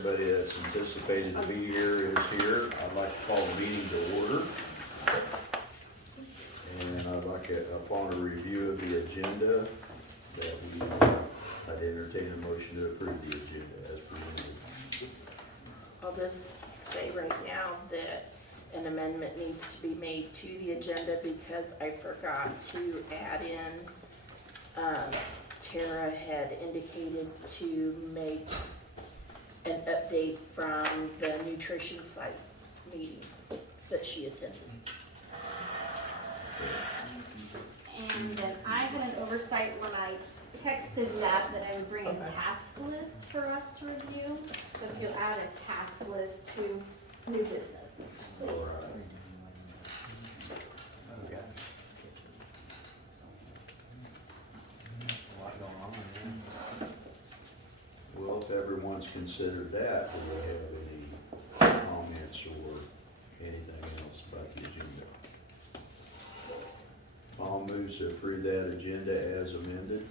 Everybody that's anticipated to be here is here. I'd like to call the meeting to order. And I'd like, upon a review of the agenda, I'd entertain a motion to approve the agenda as presented. I'll just say right now that an amendment needs to be made to the agenda because I forgot to add in, Tara had indicated to make an update from the nutrition site meeting that she attended. And then I had an oversight when I texted that I would bring a task list for us to review. So if you'll add a task list to new business, please. All right. Well, if everyone's considered that, do we have any comments or anything else about the agenda? Tom moves to approve that agenda as amended.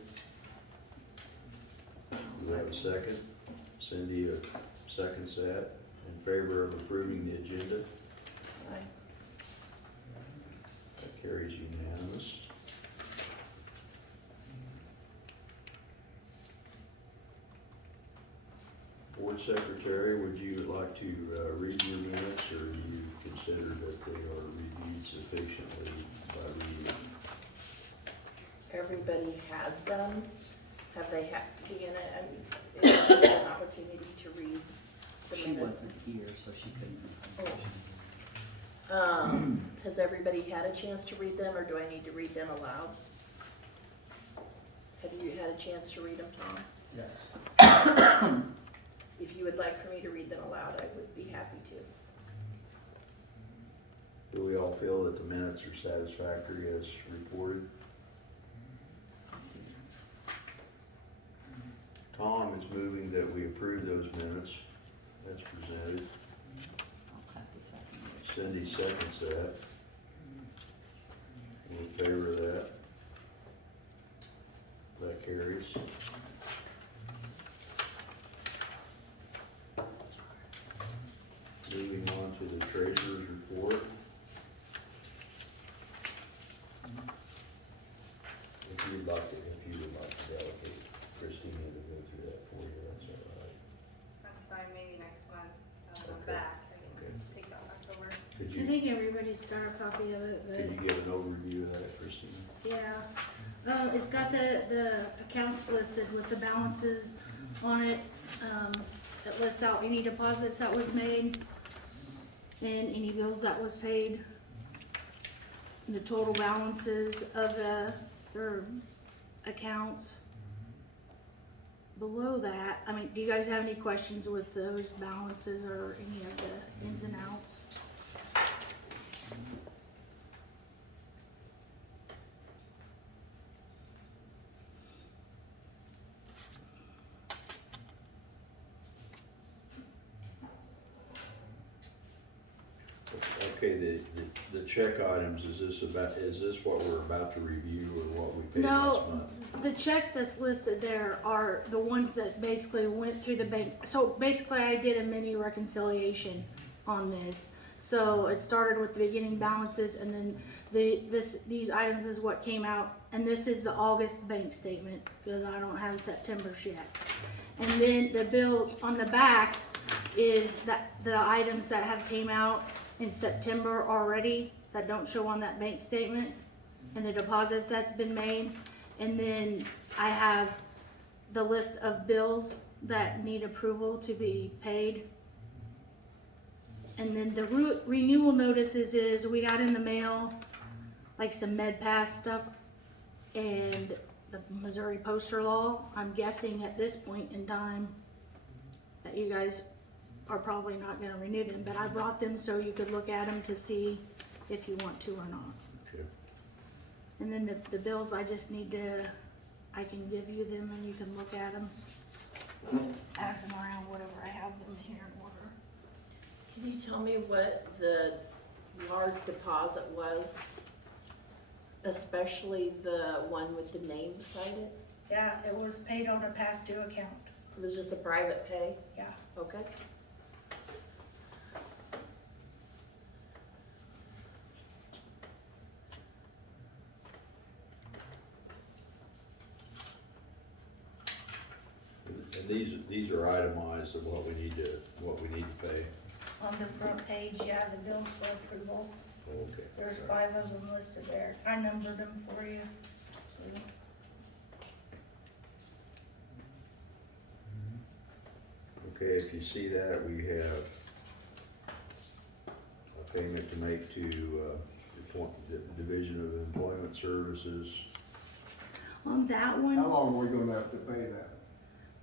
Do we have a second? Cindy seconds that. In favor of approving the agenda? Aye. That carries unanimous. Board Secretary, would you like to read your minutes, or do you consider that they are reviewed sufficiently by reading? Everybody has them. Have they had, Deanna, is there an opportunity to read the She minutes? wasn't here, so she couldn't. Has everybody had a chance to read them, or do I need to read them aloud? Have you had a chance to read them, Tom? Yes. If you would like for me to read them aloud, I would be happy to. Do we all feel that the minutes are satisfactory as reported? Tom is moving that we approve those minutes as presented. I'll have to second it. Cindy seconds that. All in favor of that? That carries. Moving on to the treasurer's report. If you would like to delegate Christina to go through that for you, that's all right. That's fine, maybe next month, I'm Okay. back, I Okay. can take that back over. Could I you, think everybody's got a copy of it, could you but give an overview of that, Christina? yeah. It's got the accounts listed with the balances on it. It lists out any deposits that was made and any bills that was paid. And the total balances of their accounts. Below that, I mean, do you guys have any questions with those balances or any of the ins and outs? Okay, the check items, is this what we're about to review or what we paid last No, month? the checks that's listed there are the ones that basically went through the bank. So basically I did a mini reconciliation on this. So it started with the beginning balances and then these items is what came out. And this is the August bank statement because I don't have September's yet. And then the bills on the back is the items that have came out in September already that don't show on that bank statement and the deposits that's been made. And then I have the list of bills that need approval to be paid. And then the renewal notices is we got in the mail like some MedPass stuff and the Missouri Poster Law. I'm guessing at this point in time that you guys are probably not gonna renew them, but I brought them so you could look at them to see if you want to or not. Okay. And then the bills, I just need to, I can give you them and you can look at them. Pass them around, whatever, I have them here in order. Can you tell me what the large deposit was? Especially the one with the name beside it? Yeah, it was paid on a past due account. It was just a private pay? Yeah. Okay. And these are itemized of what we need to pay. On the front page, yeah, the bills for approval. Okay. There's 5 of them listed there. I numbered them for you. Okay, if you see that, we have a payment to make to, the Division of Employment Services. On that How one, long are we gonna have to pay that?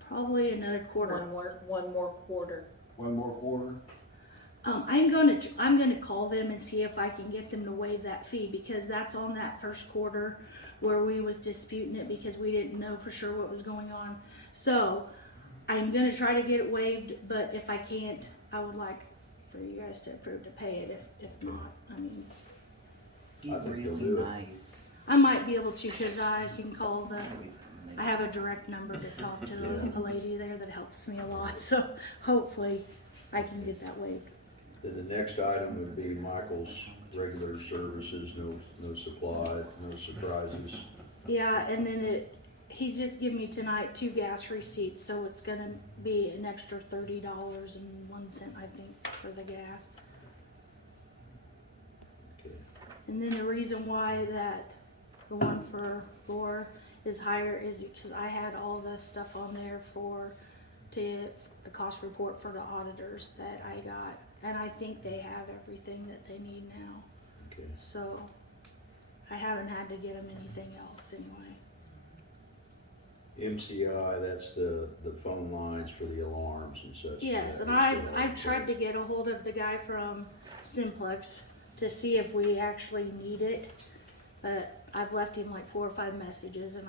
probably another quarter. One more quarter. One more quarter? I'm gonna call them and see if I can get them to waive that fee, because that's on that first quarter where we was disputing it because we didn't know for sure what was going on. So I'm gonna try to get it waived, but if I can't, I would like for you guys to approve to pay it. If not, I mean, Be I think you'll really do it. nice. I might be able to, because I can call I have a direct number to talk to a lady there that helps me a lot, so hopefully I can get that waived. Then the next item would be Michael's regular services, no supply, no surprises. Yeah, and then he just gave me tonight 2 gas receipts, so it's gonna be an extra $30.01, I think, for the gas. Okay. And then the reason why that the one for Laura is higher is because I had all the stuff on there the cost report for the auditors that I got, and I think they have everything that they need now. Okay. So I haven't had to get them anything else anyway. MCI, that's the phone lines for the alarms and such. Yes, That and was the- I've tried to get a hold of the guy from Simplex to see if we actually need it, but I've left him like 4 or 5 messages and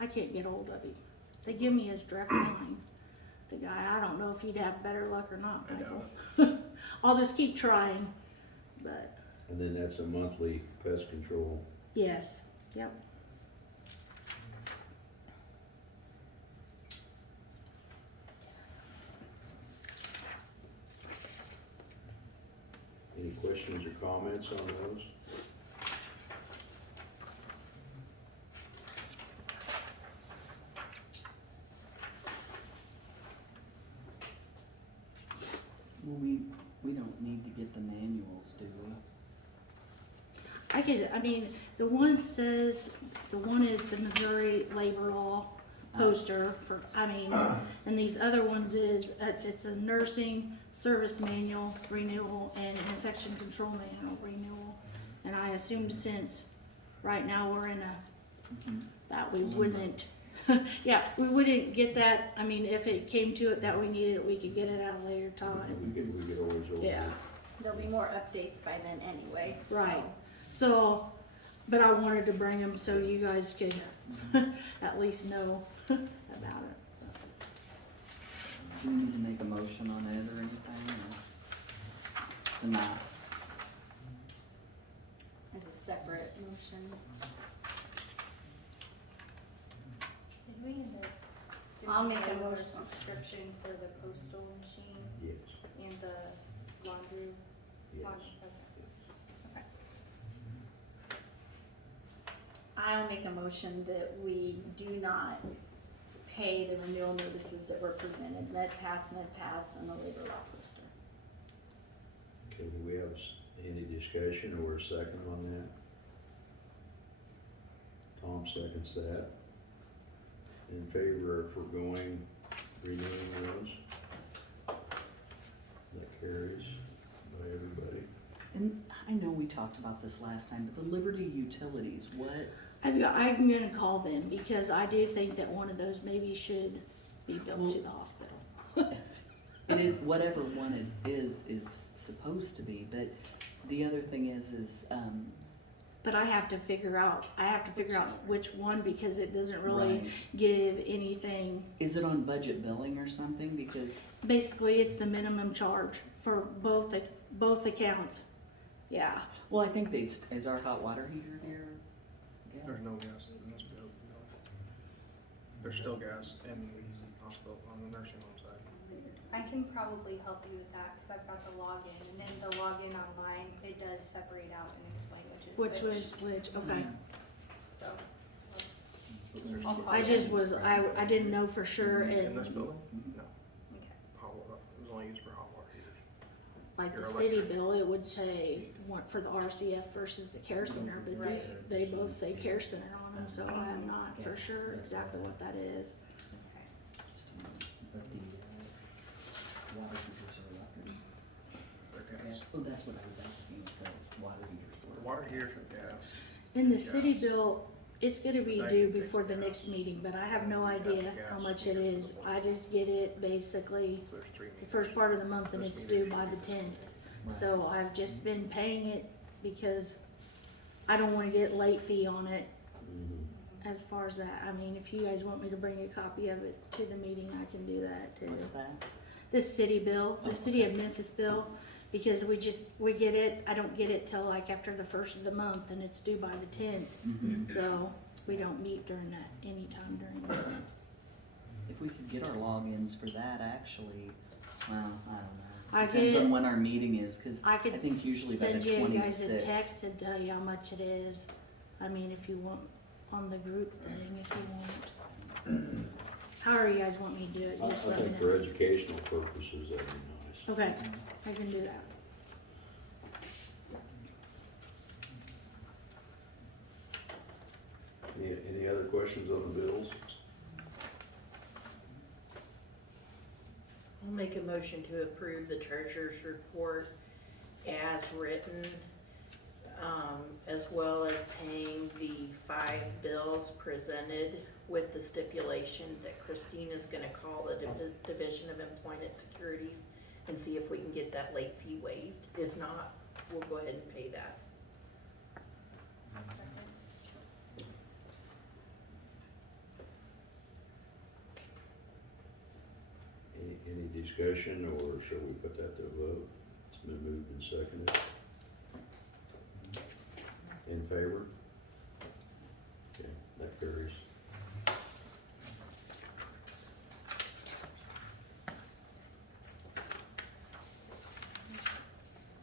I can't get a hold of him. They give me his direct line. The guy, I don't know if he'd have better luck or not, Michael. I'll just keep trying, but And then that's a monthly pest control. yes, yep. Any questions or comments on those? Well, we don't need to get the manuals, do we? The one is the Missouri labor law poster and these other ones it's a nursing service manual renewal and an infection control manual renewal. And I assumed since right now we're in that we wouldn't, we wouldn't get that. I mean, if it came to it that we needed it, we could get it at a later time. We could always order. Yeah. There'll be more updates by then anyway. so- Right. So, but I wanted to bring them so you guys could at least know about it. Do we need to make a motion on it or anything, or not? As a separate motion. Did we end up doing I'll make a another motion. subscription for the postal machine Yes, and the laundry? yes. Okay. I'll make a motion that we do not pay the renewal notices that were presented, MedPass, and the labor law poster. Okay, do we have any discussion or a second on that? Tom seconds that. In favor of foregoing renewing those? That carries by everybody. And I know we talked about this last time, but the Liberty Utilities, what? I'm gonna call them because I do think that one of those maybe should be built to the hospital. It is, whatever one it is supposed to be, but the other thing is, But I have to figure out which one because it doesn't really right. give anything. Is it on budget billing or something? Because, Basically, it's the minimum charge for both accounts. Yeah. well, I think is our hot water heater here? There's no gas in this bill, no. There's still gas in hospital, on the nursing home side. I can probably help you with that, cause I've got the login, and then the login online, it does separate out and explain Which was which, okay. So, There's I'll two- call I just was, I didn't know for sure In this and building? No, okay. it was only used for hot water heaters. like the Your city electric. bill, it would say one for the RCF versus the care center, but these, they both say care center on them, so I'm not for sure exactly what that is. Just a minute. But the, water heaters are electric. They're gas. Oh, that's what I was asking, the water heaters were. The water heaters are gas. In the city bill, it's gonna be But that due can fix before the gas. next meeting, but I have no You have the idea how gas much it meter is. for the I just get it basically So there's three the meters. first part of the month and This it's meter due by should the be- 10th. Right. So I've just been paying it because I don't wanna get late fee on it as far as that. I mean, if you guys want me to bring a copy of it to the meeting, I can do that too. What's that? This city bill, the Oh, city of okay. Memphis bill, because we get it, I don't get it till like after the first of the month and it's due by the 10th. Mhm. So we don't meet during that, anytime during that. If we could get our logins for that, actually, well, I don't know. I Depends could- on when our meeting is, cause I could think usually by the send you guys a 26th. text and tell you how much it is. I mean, if you want, on the group thing, if you want. However you guys want me to do it, I just let me think know. for educational purposes, that'd be nice. Okay, I can do that. Any other questions on the bills? I'll make a motion to approve the treasurer's report as written, as well as paying the 5 bills presented with the stipulation that Christine is gonna call the Division of Employment Securities and see if we can get that late fee waived. If not, we'll go ahead and pay that. Any discussion, or shall we put that to a vote? It's been moved and seconded. In favor? Okay, that carries.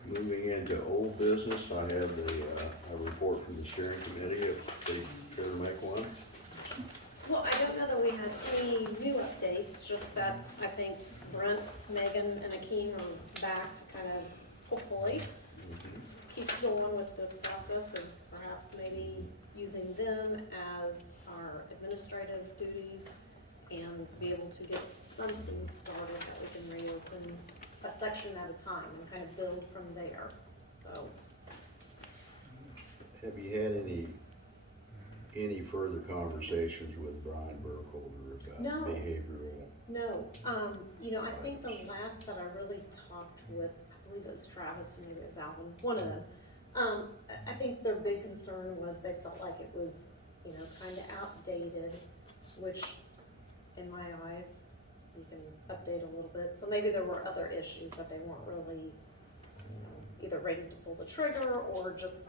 Moving into old business, I have a report from the steering committee, if they care to make one. Well, I don't know that we had any new updates, just that I think Brent, Megan, and Akeem are back to kind of hopefully keep going with this process and perhaps maybe using them as our administrative duties and be able to get something started that we can reopen a section at a time and kind of build from there, so. Have you had any further conversations with Brian Burkholder about No. behavioral? No, you know, I think the last that I really talked with, I believe it was Travis, maybe it was Alvin, one of them. I think their big concern was they felt like it was, you know, kinda outdated, which in my eyes, you can update a little bit. So maybe there were other issues that they weren't really either ready to pull the trigger or just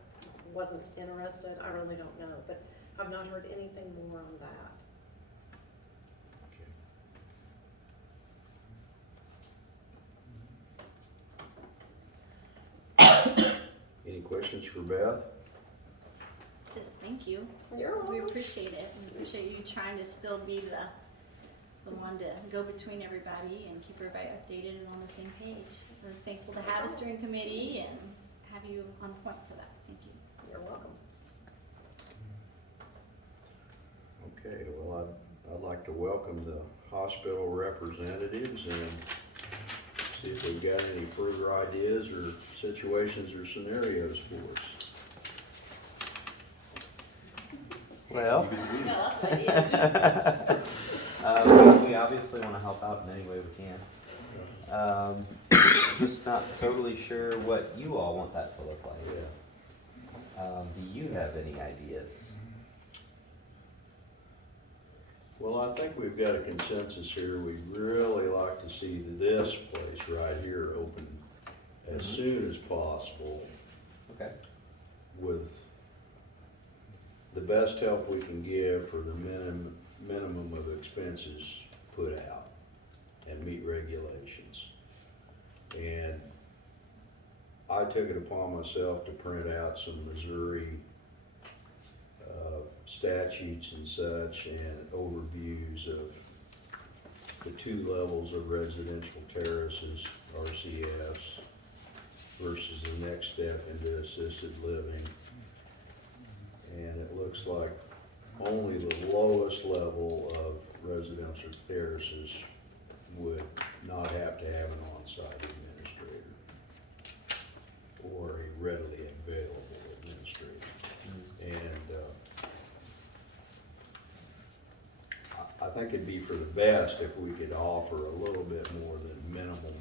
wasn't interested. I really don't know, but I've not heard anything more on that. Any questions for Beth? Just thank you. You're We welcome. appreciate it. We appreciate you trying to still be the one to go between everybody and keep everybody updated and on the same page. We're thankful to have a steering committee and have you on point for that. Thank you. You're welcome. Okay, well, I'd like to welcome the hospital representatives and see if they've got any further ideas or situations or scenarios for us. Well, we obviously want to help out in any way we can. Just not totally sure what you all want that to look like. Do you have any ideas? Well, I think we've got a consensus here. We'd really like to see this place right here open as soon as possible Okay. with the best help we can give for the minimum of expenses put out and meet regulations. And I took it upon myself to print out some Missouri statutes and such, and overviews of the two levels of residential terraces, RCFs, versus the next step into assisted living. And it looks like only the lowest level of residential terraces would not have to have an on-site administrator or a readily available administrator. And I think it'd be for the best if we could offer a little bit more than minimal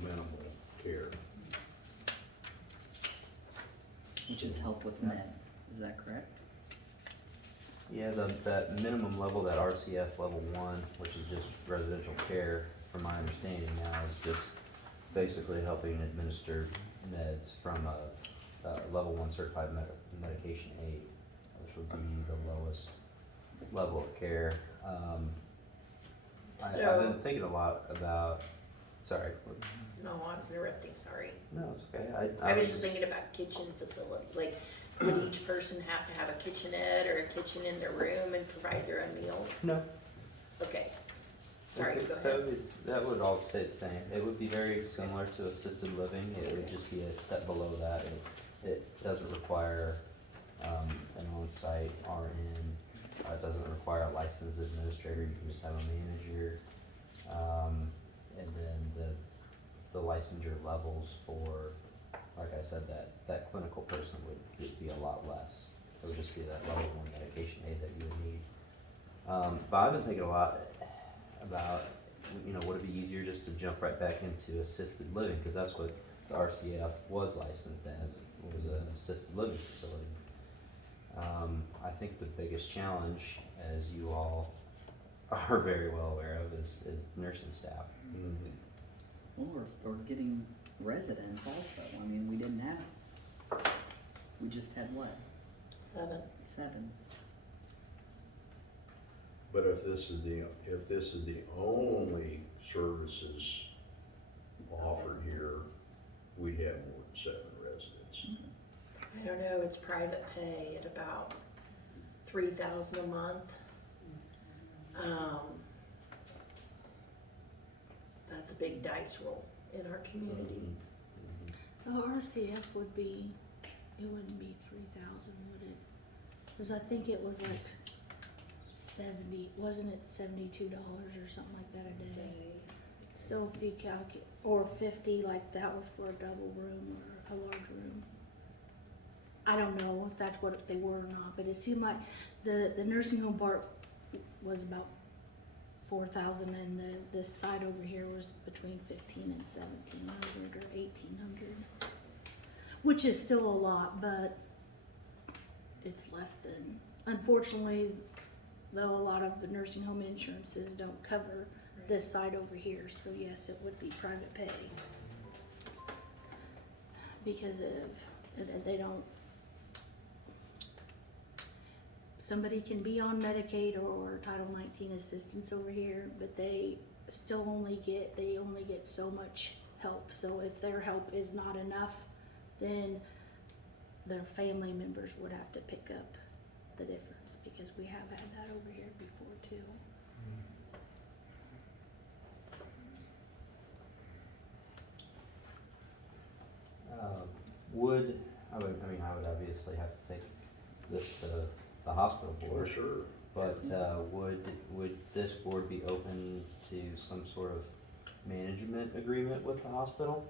care. Which is help with meds, is that correct? Yeah, that minimum level, that RCF level 1, which is just residential care, from my understanding now, is just basically helping administer meds from a level 1 certified medication aid, which would be the lowest level of care. I've been thinking a lot about, sorry. No, I was interrupting, sorry. No, it's okay. I was just thinking about kitchen facility, like, would each person have to have a kitchenette or a kitchen in their room and provide their own meals? No. Okay, sorry, Okay, go ahead. that would all stay the same. It would be very similar to assisted living. It would just be a step below that. It doesn't require an on-site RN. It doesn't require a licensed administrator. You can just have a manager. And then the licensure levels for, like I said, that clinical person would be a lot less. It would just be that level 1 medication aid that you would need. But I've been thinking a lot about, would it be easier just to jump right back into assisted living? Because that's what the RCF was licensed as, was an assisted living facility. I think the biggest challenge, as you all are very well aware of, is nursing staff. Or getting residents also, I mean, we didn't have, we just had what, 7? But if this is the only services offered here, we'd have more than 7 residents. I don't know, it's private pay at about $3,000 a month. That's a big dice roll in our community. The RCF would be, it wouldn't be 3,000, would it? Cause I think it was like 70, wasn't it $72 or something like that a day? So if you calculate, or 50, like that was for a double room or a large room. I don't know if that's what they were or not, but it seemed like the nursing home part was about 4,000, and this side over here was between 15 and 1,700 or 1,800, which is still a lot, but it's less than. Unfortunately, though, a lot of the nursing home insurances don't cover this side over here, so yes, it would be private pay because they don't. Somebody can be on Medicaid or Title 19 assistance over here, but they still only get so much help. So if their help is not enough, then their family members would have to pick up the difference, because we have had that over here before too. I would obviously have to take this to the hospital board. For sure. But would this board be open to some sort of management agreement with the hospital?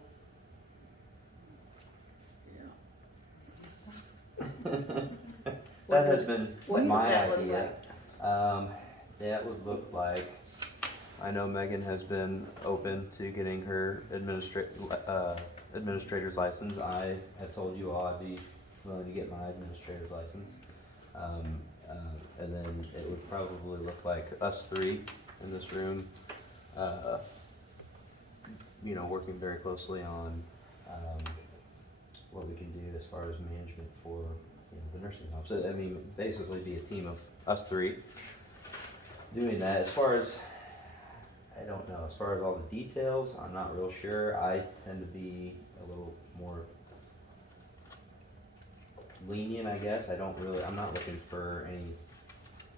That has been What does my that look idea. like? That would look like, I know Megan has been open to getting her administrator's license. I have told you all I'd be willing to get my administrator's license. And then it would probably look like us 3 in this room, working very closely on what we can do as far as management for the nursing home. So, basically be a team of us 3 doing that. As far as I don't know, as far as all the details, I'm not real sure. I tend to be a little more lenient, I guess. I'm not looking for any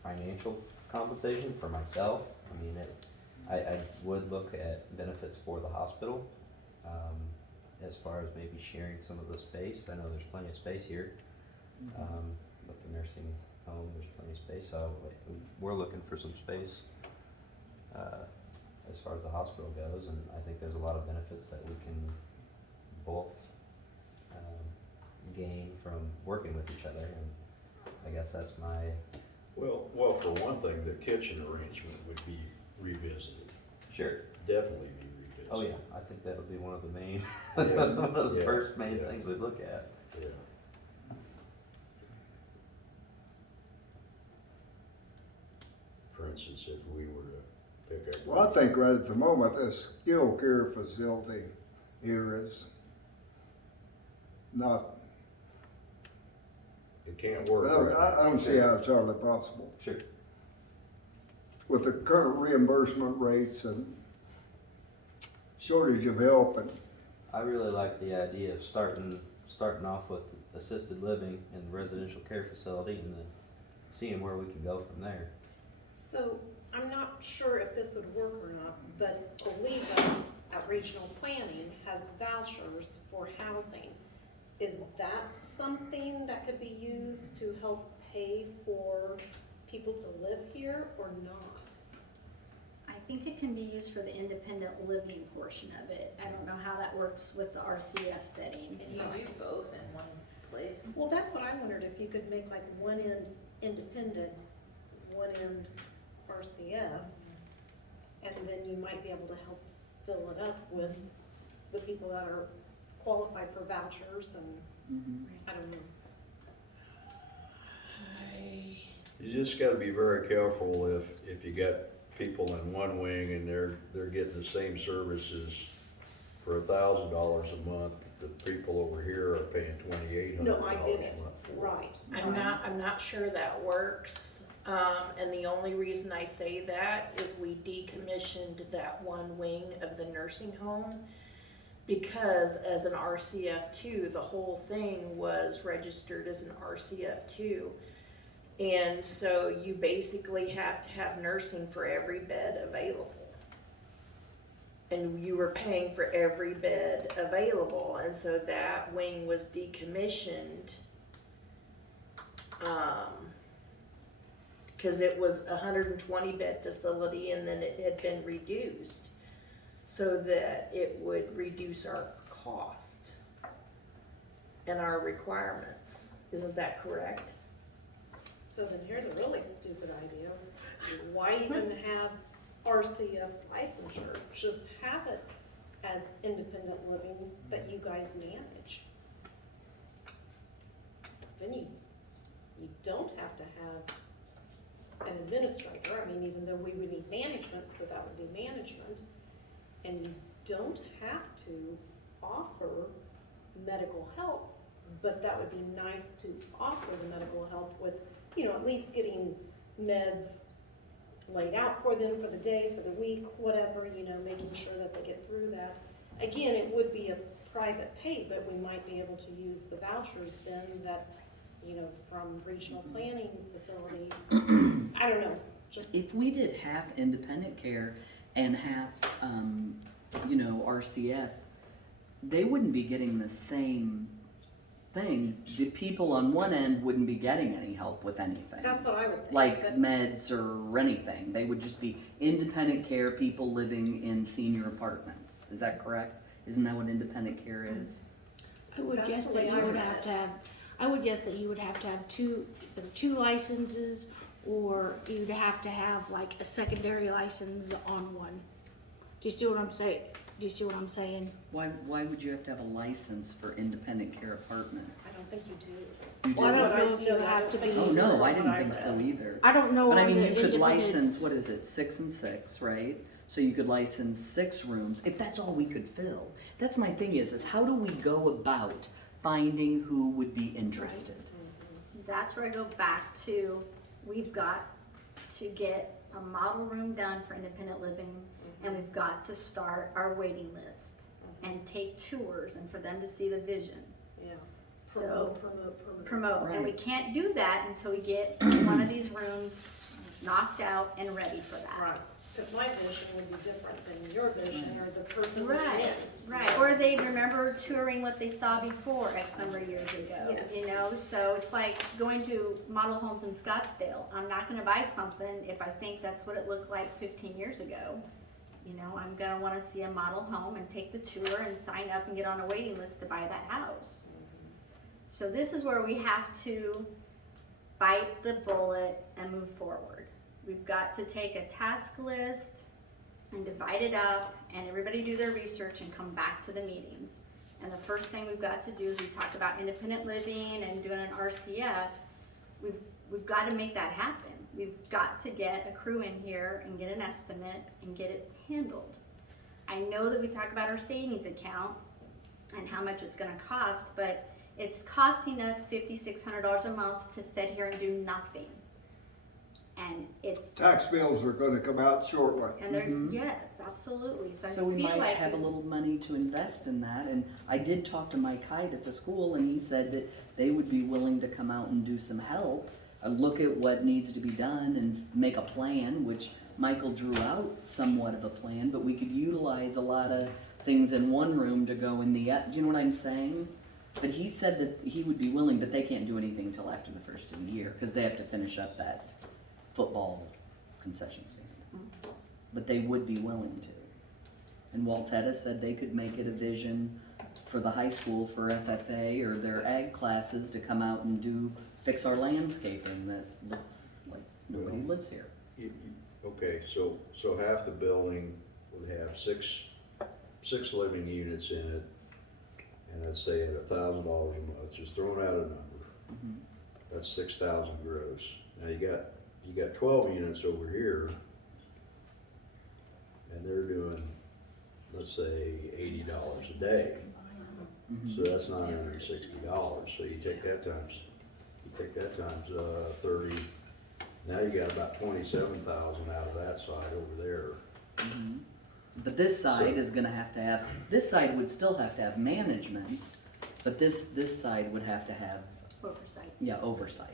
financial compensation for myself. I mean, I would look at benefits for the hospital, as far as maybe sharing some of the space. I know there's plenty of space here, but the nursing home, there's plenty of space, so we're looking for some space, as far as the hospital goes, and I think there's a lot of benefits that we can both, gain from working with each other, and I guess that's my, Well, for one thing, the kitchen arrangement would be revisited, sure. definitely be revisited. Oh yeah, I think that would be one of the main, Yeah, one of the yeah, first main yeah. things we'd look at. Yeah. For instance, if we were to pick up. Well, I think right at the moment, a skilled care facility here is not, It can't work. I right now. don't see how it's hardly possible. Sure. With the current reimbursement rates and shortage of help and, I really like the idea of starting off with assisted living in the residential care facility and then seeing where we can go from there. So, I'm not sure if this would work or not, but Oliva at Regional Planning has vouchers for housing. Is that something that could be used to help pay for people to live here or not? I think it can be used for the independent living portion of it. I don't know how that works with the RCF setting. Can you do both in one place? Well, that's what I wondered, if you could make like one end independent, one end RCF, and then you might be able to help fill it up with the people that are qualified for vouchers and, I don't know. You just gotta be very careful if you got people in one wing and they're getting the same services for $1,000 a month, the people over here are paying $2,800 No, I get a it, month for. right. I'm not sure that works. And the only reason I say that is we decommissioned that one wing of the nursing home because as an RCF2, the whole thing was registered as an RCF2. And so you basically have to have nursing for every bed available. And you were paying for every bed available, and so that wing was decommissioned. Cause it was a 120 bed facility and then it had been reduced so that it would reduce our cost and our requirements. Isn't that correct? So then here's a really stupid idea. Why even have RCF licensure? Just have it as independent living that you guys manage. Then you don't have to have an administrator. I mean, even though we would need management, so that would be management. And you don't have to offer medical help, but that would be nice to offer the medical help with, at least getting meds laid out for them for the day, for the week, whatever, making sure that they get through that. Again, it would be a private pay, but we might be able to use the vouchers then that, from regional planning facility. I don't know, just. If we did half independent care and half, RCF, they wouldn't be getting the same thing. The people on one end wouldn't be getting any help with anything. That's what I would think. Like but- meds or anything. They would just be independent care people living in senior apartments. Is that correct? Isn't that what independent care is? I would That's guess the that way you I would read have it. to have, I would guess that you would have to have either two licenses, or you'd have to have like a secondary license on one. Do you see what I'm saying? Do you see what I'm saying? Why would you have to have a license for independent care apartments? I don't think you do. You do? Well, I don't But know if you no, I have don't to think be. Oh, you do no, from I what didn't think read. so either. I don't know But I on mean, the you could independent. license, what is it, 6 and 6, right? So you could license 6 rooms, if that's all we could fill. That's my thing is how do we go about finding who would be interested? That's where I go back to, we've got to get a model room done for independent living. and we've got to start our waiting list and take tours and for them to see the vision. Yeah. So Promote. promote, and we Right. can't do that until we get one of these rooms knocked out and ready for that. Right, because my vision would be different than your vision or the person who's Right, in. right, or they remember touring what they saw before X number of years ago, Yes. you know, so it's like going to model homes in Scottsdale. I'm not gonna buy something if I think that's what it looked like 15 years ago. You know, I'm gonna wanna see a model home and take the tour and sign up and get on a waiting list to buy that house. So this is where we have to bite the bullet and move forward. We've got to take a task list and divide it up and everybody do their research and come back to the meetings. And the first thing we've got to do is we talked about independent living and doing an RCF. We've got to make that happen. We've got to get a crew in here and get an estimate and get it handled. I know that we talk about our savings account and how much it's gonna cost, but it's costing us $5,600 a month to sit here and do nothing. And it's, Tax bills are gonna come out shortly. and they're, Mhm. yes, absolutely, so I So we feel might like have a little money to invest in that, and I did talk to Mike Hyde at the school, and he said that they would be willing to come out and do some help, look at what needs to be done and make a plan, which Michael drew out somewhat of a plan, but we could utilize a lot of things in one room to go in the, you know what I'm saying? But he said that he would be willing, but they can't do anything until after the first of the year, because they have to finish up that football concession stand. But they would be willing to. And Waltetta said they could make it a vision for the high school for FFA or their ag classes to come out and fix our landscaping that looks like nobody lives here. Okay, so half the building would have six living units in it, and let's say at $1,000 a month, just throwing out a number. Mhm. That's 6,000 gross. Now you got 12 units over here, and they're doing, let's say, $80 a day. Mhm. So that's $960. So you take that times 30. Now you got about 27,000 out of that side over there. Mhm. But this side is gonna have to have, this side would still have to have management, but this side would have to have, oversight. yeah, oversight.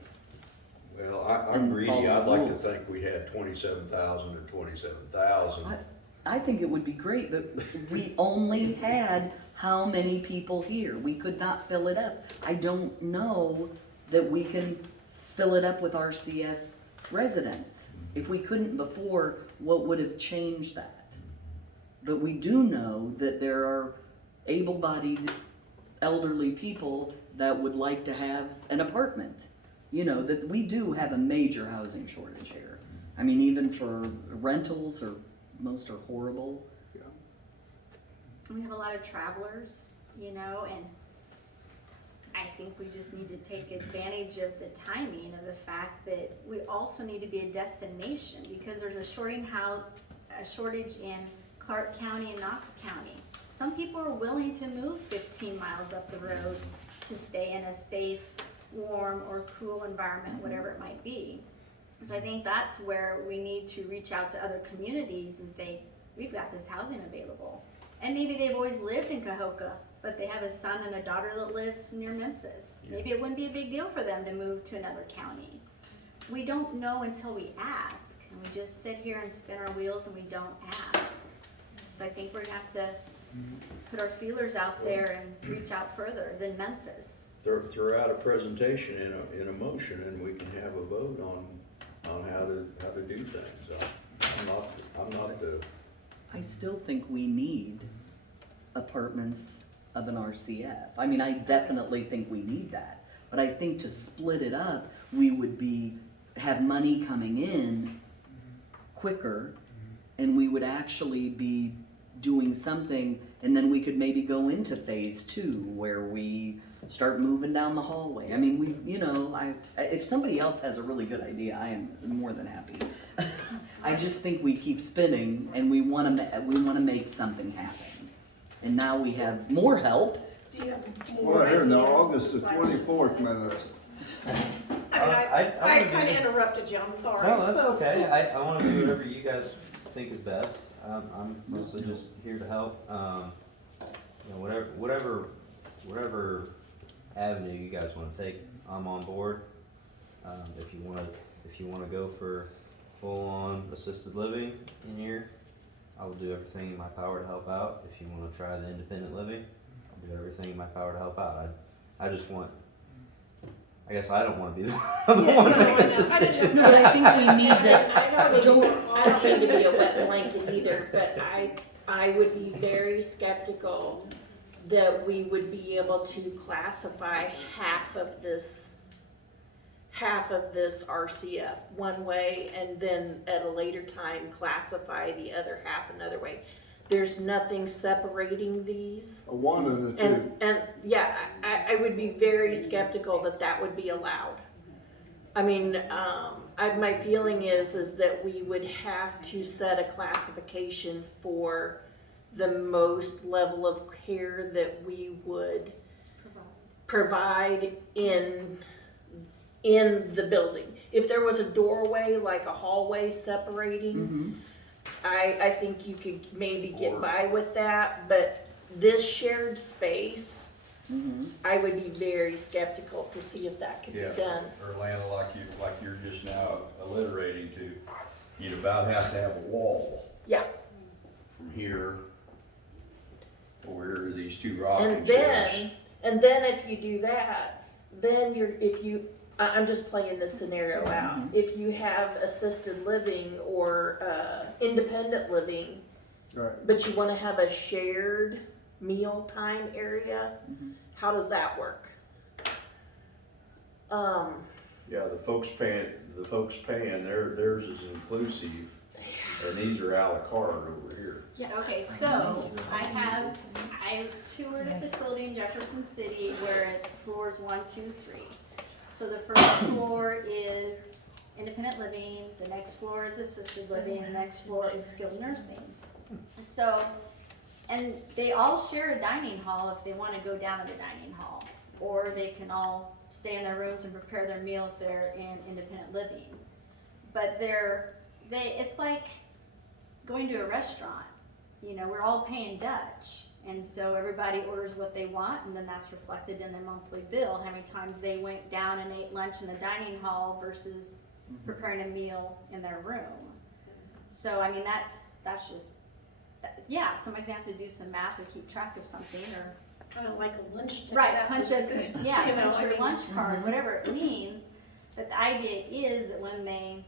Well, I'm And greedy. follow I'd the like to rules. think we had 27,000 and 27,000. I think it would be great, but we only had how many people here? We could not fill it up. I don't know that we can fill it up with RCF residents. If we couldn't before, what would have changed that? But we do know that there are able-bodied elderly people that would like to have an apartment. You know, that we do have a major housing shortage here. I mean, even for rentals, most are horrible. We have a lot of travelers, you know, and I think we just need to take advantage of the timing of the fact that we also need to be a destination because there's a shortage in Clark County and Knox County. Some people are willing to move 15 miles up the road to stay in a safe, warm, or cool environment, whatever it might be. So I think that's where we need to reach out to other communities and say, we've got this housing available. And maybe they've always lived in Cahokia, but they have a son and a daughter that live near Memphis. Yeah. Maybe it wouldn't be a big deal for them to move to another county. We don't know until we ask, and we just sit here and spin our wheels and we don't ask. So I think we're gonna have to put our feelers out there and reach out further than Memphis. Throw out a presentation in a motion, and we can have a vote on how to do things. I'm not the, I still think we need apartments of an RCF. I mean, I definitely think we need that. But I think to split it up, we would have money coming in quicker, and we would actually be doing something, and then we could maybe go into phase 2 where we start moving down the hallway. I mean, if somebody else has a really good idea, I am more than happy. I just think we keep spinning, and we want to make something happen. And now we have more help. Do you have more Well, here in the ideas August the besides 24th this? minutes. I mean, I I wanna kinda do- interrupted you, I'm sorry. No, that's So- okay. I wanna do whatever you guys think is best. I'm mostly just here to help. You know, whatever avenue you guys wanna take, I'm on board. If you wanna go for full-on assisted living in here, I will do everything in my power to help out. If you wanna try the independent living, I'll do everything in my power to help out. I just want, I guess I don't wanna be the one making the decision. No, but I think we need to, I don't mean to be a wet blanket either, but I would be very skeptical that we would be able to classify half of this RCF one way and then at a later time classify the other half another way. There's nothing separating these. A one and a two. And yeah, I would be very skeptical that that would be allowed. I mean, my feeling is that we would have to set a classification for the most level of care that we would provide in the building. If there was a doorway, like a hallway separating, I think you could maybe get by with that, but this shared space, I would be very skeptical to see if that could be done. Or land like you're just now alliterating to, you'd about have to have a wall. Yeah. From here, where these two rocking And chairs. then if you do that, then I'm just playing this scenario out. If you have assisted living or independent living, Right. but you want to have a shared meal time area, how does that work? Yeah, the folks paying, theirs is inclusive, and these are à la carte over here. Okay, so I toured a facility in Jefferson City where it's floors 1, 2, 3. So the first floor is independent living, the next floor is assisted living, the next floor is skilled nursing. So, and they all share a dining hall if they want to go down to the dining hall, or they can all stay in their rooms and prepare their meal if they're in independent living. But it's like going to a restaurant. You know, we're all paying Dutch. And so everybody orders what they want, and then that's reflected in their monthly bill, how many times they went down and ate lunch in the dining hall versus preparing a meal in their room. So, I mean, that's just, yeah, somebody's gonna have to do some math or keep track of something, or. Kind of like a lunch ticket. Right, punch your I lunch card, whatever it means. But the idea is that when they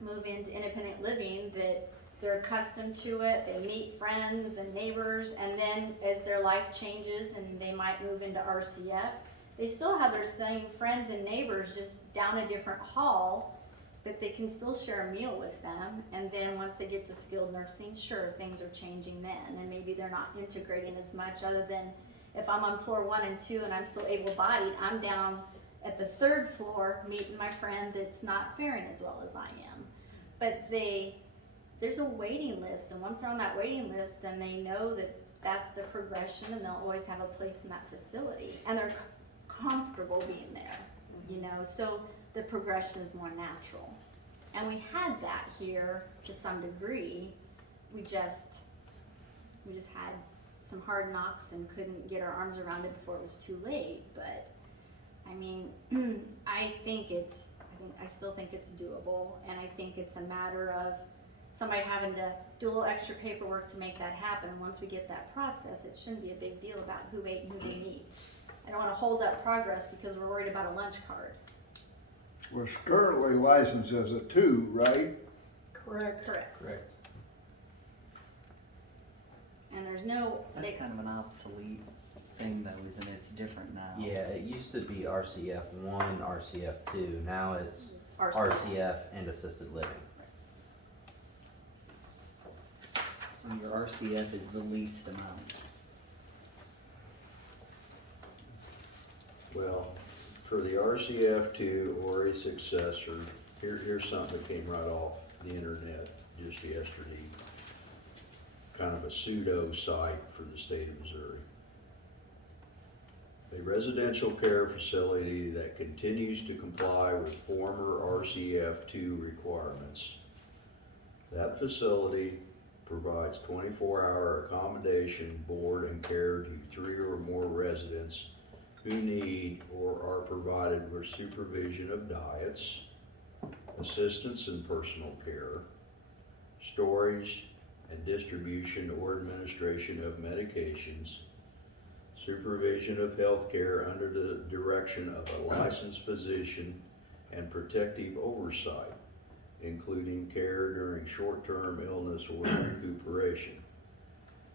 move into independent living, that they're accustomed to it, they meet friends and neighbors, and then as their life changes and they might move into RCF, they still have their same friends and neighbors just down a different hall, but they can still share a meal with them. And then once they get to skilled nursing, sure, things are changing then, and maybe they're not integrating as much, other than if I'm on floor 1 and 2 and I'm still able-bodied, I'm down at the 3rd floor meeting my friend that's not faring as well as I am. But there's a waiting list, and once they're on that waiting list, then they know that that's the progression, and they'll always have a place in that facility, and they're comfortable being there, you know, so the progression is more natural. And we had that here to some degree. We just had some hard knocks and couldn't get our arms around it before it was too late. But I mean, I still think it's doable, and I think it's a matter of somebody having to do a little extra paperwork to make that happen. Once we get that process, it shouldn't be a big deal about who ate and who didn't eat. I don't want to hold up progress because we're worried about a lunch card. Was currently licensed as a 2, right? Correct. Correct. And there's no, that's kind of an obsolete thing though, isn't it? It's different now. Yeah, it used to be RCF 1, RCF 2, now it's RCF. RCF and assisted living. So your RCF is the least amount. Well, for the RCF2 or a successor, here's something that came right off the internet just yesterday. Kind of a pseudo site for the state of Missouri. A residential care facility that continues to comply with former RCF2 requirements. That facility provides 24-hour accommodation, board, and care to 3 or more residents who need or are provided with supervision of diets, assistance in personal care, storage and distribution or administration of medications, supervision of health care under the direction of a licensed physician, and protective oversight, including care during short-term illness or recuperation.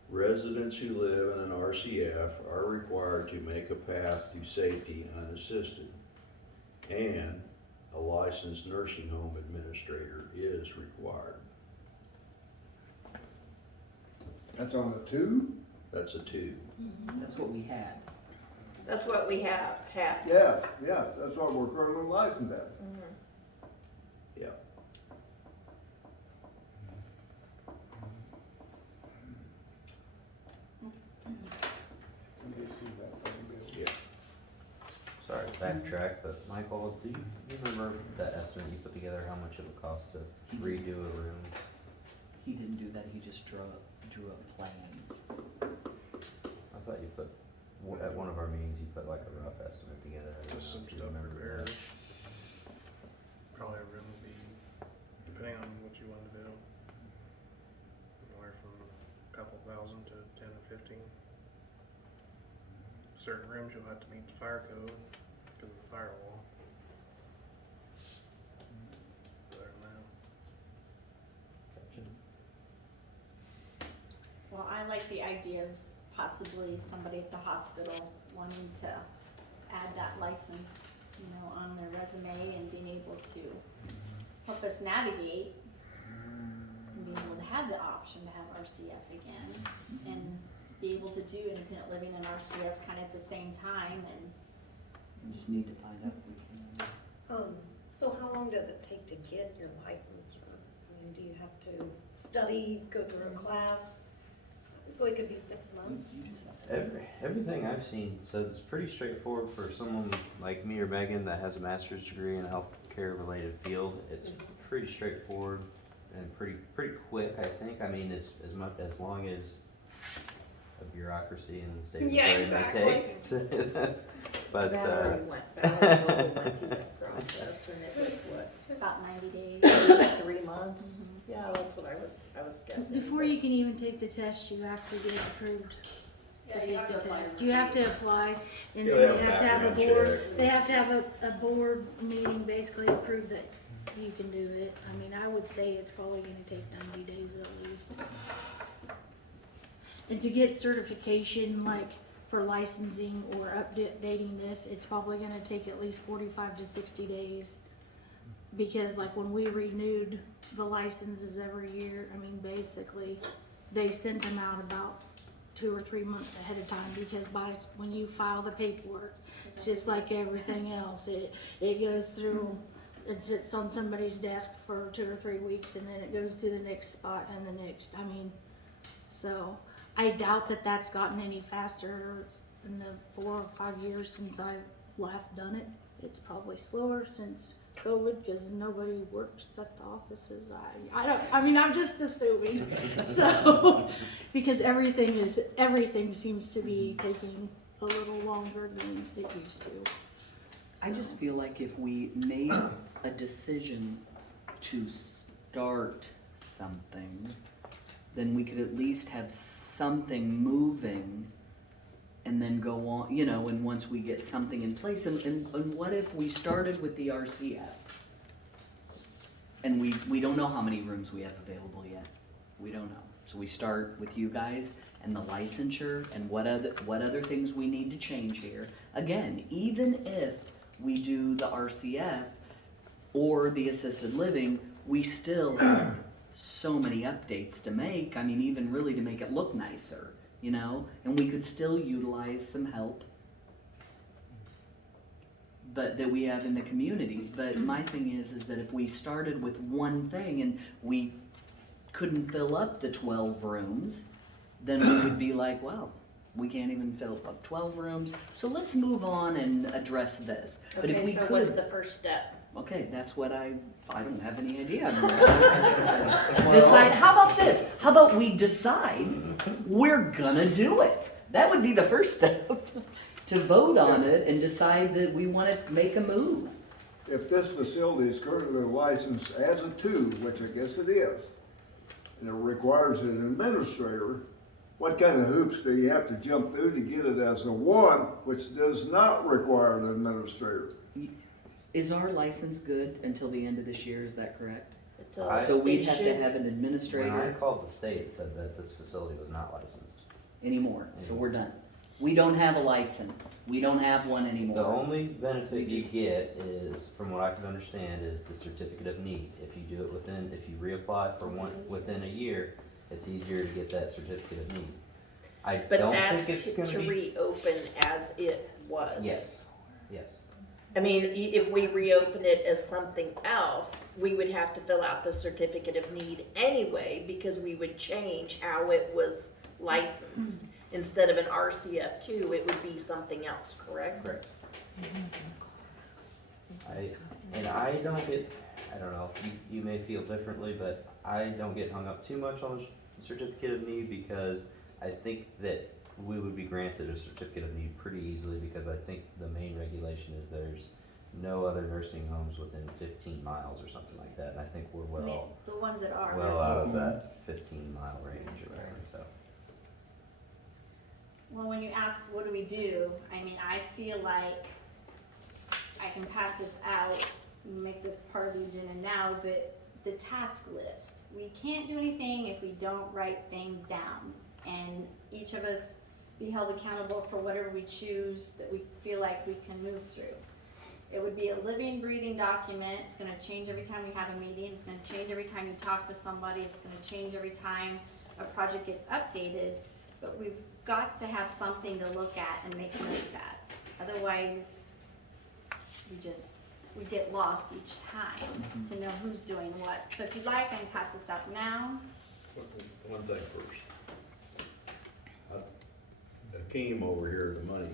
Residents who live in an RCF are required to make a path to safety unassisted, and a licensed nursing home administrator is required. That's on the 2? That's a 2. That's what we had. That's what we have. Yeah, that's what we're currently licensed at. Yeah. Let me see that thing, Bill. Yeah. Sorry to backtrack, but Michael, do you remember that estimate you put together, how much it would cost to redo a room? He didn't do that, he just drew up plans. I thought you put, at one of our meetings, you put like a rough estimate together. I don't Just know some if you stuff remember repairs. that. Probably a room would be, depending on what you want to do, anywhere from a couple thousand to 10 or 15. Certain rooms you'll have to meet the fire code because of the firewall. Other than that, Gotcha. Well, I like the idea of possibly somebody at the hospital wanting to add that license, you know, on their resume and being able to help us navigate and being able to have the option to have RCF again and be able to do independent living and RCF kind of at the same time. And We just need to find out if we can. So how long does it take to get your license? Or, I mean, do you have to study, go through a class? So it could be 6 months? You just have to. Everything I've seen says it's pretty straightforward for someone like me or Megan that has a master's degree in a healthcare related field. It's pretty straightforward and pretty quick, I think. I mean, as long as a bureaucracy in the state Yeah, of Missouri may take. But Valerie went through that process, and it was what, about 90 days. 3 months? Yeah, that's what I was guessing. Before you can even take the test, you have to get approved to Yeah, you take have the to apply test. to You have to receive. apply, and You'll then have they a have to have a background board, check. they have to have a board meeting basically approve that you can do it. I mean, I would say it's probably gonna take 90 days at least. And to get certification, like for licensing or updating this, it's probably gonna take at least 45 to 60 days. Because like when we renewed the licenses every year, I mean, basically, they sent them out about 2 or 3 months ahead of time, because when you file the paperwork, just like everything else, it goes through, it sits on somebody's desk for 2 or 3 weeks, and then it goes to the next spot and the next, I mean, so I doubt that that's gotten any faster in the 4 or 5 years since I've last done it. It's probably slower since COVID, because nobody works at the offices. I'm just assuming. So, because everything seems to be taking a little longer than it used to. I just feel like if we made a decision to start something, then we could at least have something moving and then go on, you know, and once we get something in place, and what if we started with the RCF? And we don't know how many rooms we have available yet. We don't know. So we start with you guys and the licensure and what other things we need to change here. Again, even if we do the RCF or the assisted living, we still have so many updates to make. I mean, even really to make it look nicer, you know? And we could still utilize some help that we have in the community. But my thing is that if we started with one thing and we couldn't fill up the 12 rooms, then we would be like, well, we can't even fill up 12 rooms, so let's move on and address this. But if Okay, we so could, what's the first step? Okay, that's what I don't have any idea. Decide, how about this? How about we decide we're gonna do it? That would be the first step, to vote on it and decide that we wanna make a move. If this facility is currently licensed as a 2, which I guess it is, and it requires an administrator, what kind of hoops do you have to jump through to get it as a 1, which does not require an administrator? Is our license good until the end of this year, is that correct? I- So we'd It have to should- have an When I administrator called the state, it said that this facility was not licensed. anymore, so we're done. We don't have a license, we don't have one The anymore. only benefit you just- get is, from what I can understand, is the certificate of need. If you do it if you reapply for one within a year, it's easier to get that certificate of need. I But don't that's think it's to gonna be. reopen as it was. Yes, yes. I mean, if we reopen it as something else, we would have to fill out the certificate of need anyway, because we would change how it was licensed. Instead of an RCF2, it would be something else, correct? Correct. I don't know, you may feel differently, but I don't get hung up too much on the certificate of need, because I think that we would be granted a certificate of need pretty easily, because I think the main regulation is there's no other nursing homes within 15 miles or something like that, and I think we're The ones that are. well out of that 15-mile range or whatever, so. Well, when you ask what do we do, I mean, I feel like I can pass this out and make this part of the agenda now, but the task list, we can't do anything if we don't write things down. And each of us be held accountable for whatever we choose that we feel like we can move through. It would be a living, breathing document. It's gonna change every time we have a meeting. It's gonna change every time you talk to somebody. It's gonna change every time a project gets updated. But we've got to have something to look at and make notes at. Otherwise, we get lost each time to know who's doing what. So if you'd like, I can pass this out now. One thing first. Akeem over here, the money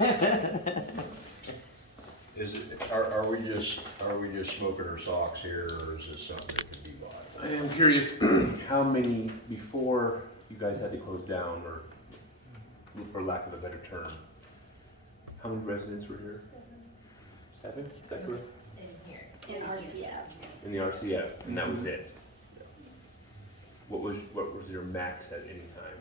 man. Are we just smoking our socks here, or is this something that can be bought? I am curious how many, before you guys had to close down, or for lack of a better term, how many residents were here? 7? Is that correct? In RCF. In the RCF, and that was it? What was your max at any time?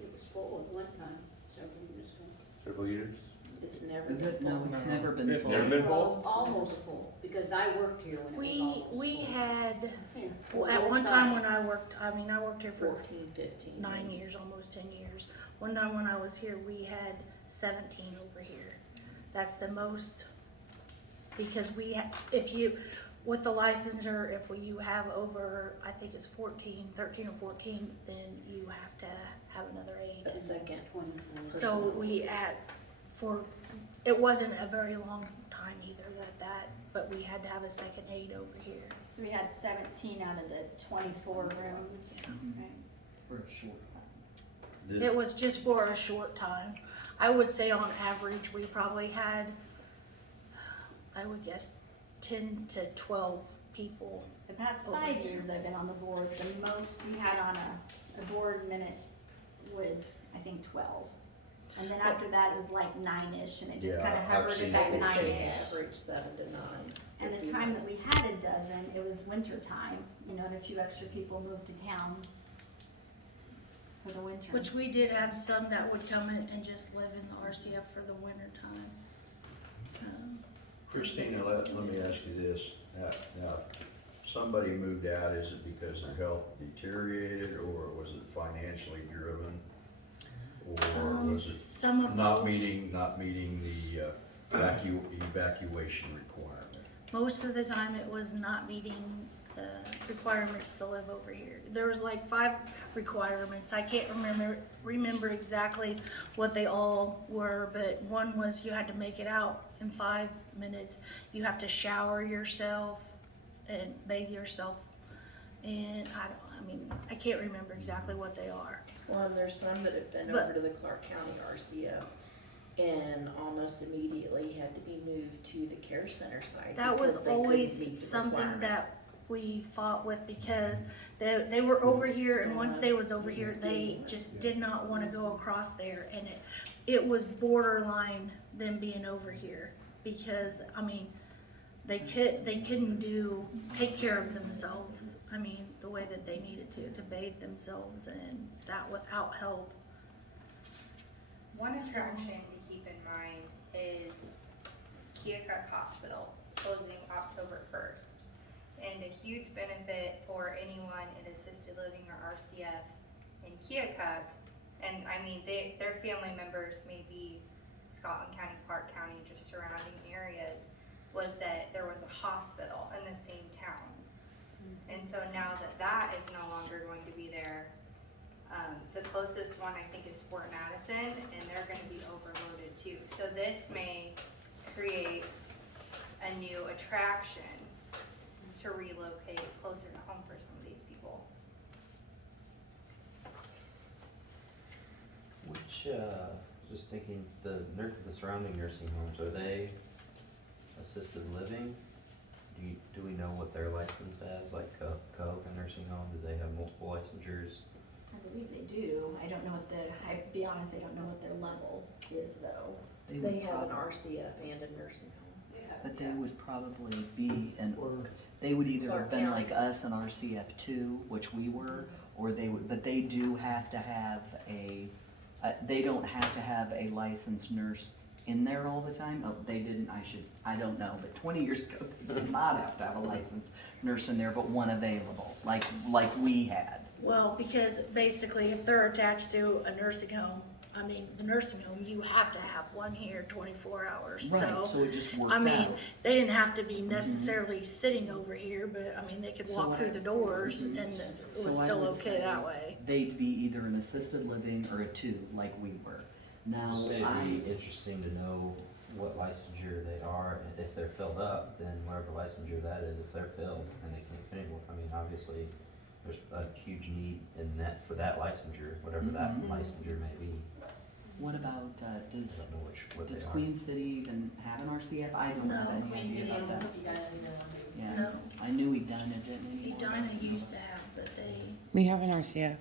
It was full at one time, several years ago. Several years? It's never Is been it? No, it's never been It's full. never been full? Well, almost full, because I worked here when it was almost We full. had, Yeah, at both one time sides. when I worked here for 14, 15. 9 years, almost 10 years. One time when I was here, we had 17 over here. That's the most, because with the licensure, if you have over, I think it's 13 or 14, then you have to have another aid. A second. 24. So it wasn't a very long time either but we had to have a second aid over here. So we had 17 out of the 24 rooms. Right. For a short time. It was just for a short time. I would say on average, we probably had, I would guess, 10 to 12 people. The past 5 years I've been on the board, the most we had on a board minute was, I think, 12. And then after that, it was like 9-ish, and it just Yeah, kind of I've hovered seen at that I would say 9-ish. average 7 to 9. And the time that we had a dozen, it was winter time, and a few extra people moved to town for the winter. Which we did have some that would come in and just live in the RCF for the winter time. Christina, let me ask you this. Now, if somebody moved out, is it because their health deteriorated, or was it financially driven? Or was it Some of not both. meeting the evacuation requirement? Most of the time, it was not meeting the requirements to live over here. There was like 5 requirements. I can't remember exactly what they all were, but one was you had to make it out in 5 minutes. You have to shower yourself and bathe yourself. And I can't remember exactly what they are. Well, and there's some that have been But- over to the Clark County RCF, and almost almost immediately had to be moved to the care center side. That was because they couldn't meet always the something requirement. that we fought with because they were over here, and once they was over here, they just did not wanna go across there, and it was borderline them being over here, because, I mean, they couldn't take care of themselves, I mean, the way that they needed to bathe themselves, and that without help. One attraction to keep in mind is Keokuk Hospital closing October 1st. And a huge benefit for anyone in assisted living or RCF in Keokuk, and I mean, their family members may be Scotland County, Clark County, just surrounding areas, was that there was a hospital in the same town. And so now that is no longer going to be there, the closest one I think is Fort Madison, and they're gonna be overloaded too. So this may create a new attraction to relocate closer to home for some of these people. Which, just thinking, the surrounding nursing homes, are they assisted living? Do we know what they're licensed as, like Cahokia Nursing Home, do they have multiple licensures? I believe they do. I don't know be honest, I don't know what their level is though. They have an RCF and a nursing home. But they would probably be, they would either have been like us in RCF two, which we were, or but they do have to have they don't have to have a licensed nurse in there all the time. Oh, they didn't, I don't know, but 20 years ago, they did not have to have a licensed nurse in there, but one available, like we had. Well, because basically, if they're attached to a nursing home, I mean, the nursing home, you have to have one here 24 hours, Right, so it just worked I out. mean, they didn't have to be necessarily sitting over here, but I mean, they could So walk what through the doors and it was So I still would okay say that way. They'd be either an assisted living or a two, like we were. Now, Just say it'd be interesting to know what licensure they are, and if they're filled up, then whatever licensure that is, if they're filled and they can't fit anymore, I mean, obviously, there's a huge need for that licensure, whatever that licensure may be. What about, I does don't know what they Does are. Queen City even have an RCF? I don't have No. any idea about that. Yeah, No. I knew Edina didn't anymore. Edina used to have, but they, We have an RCF.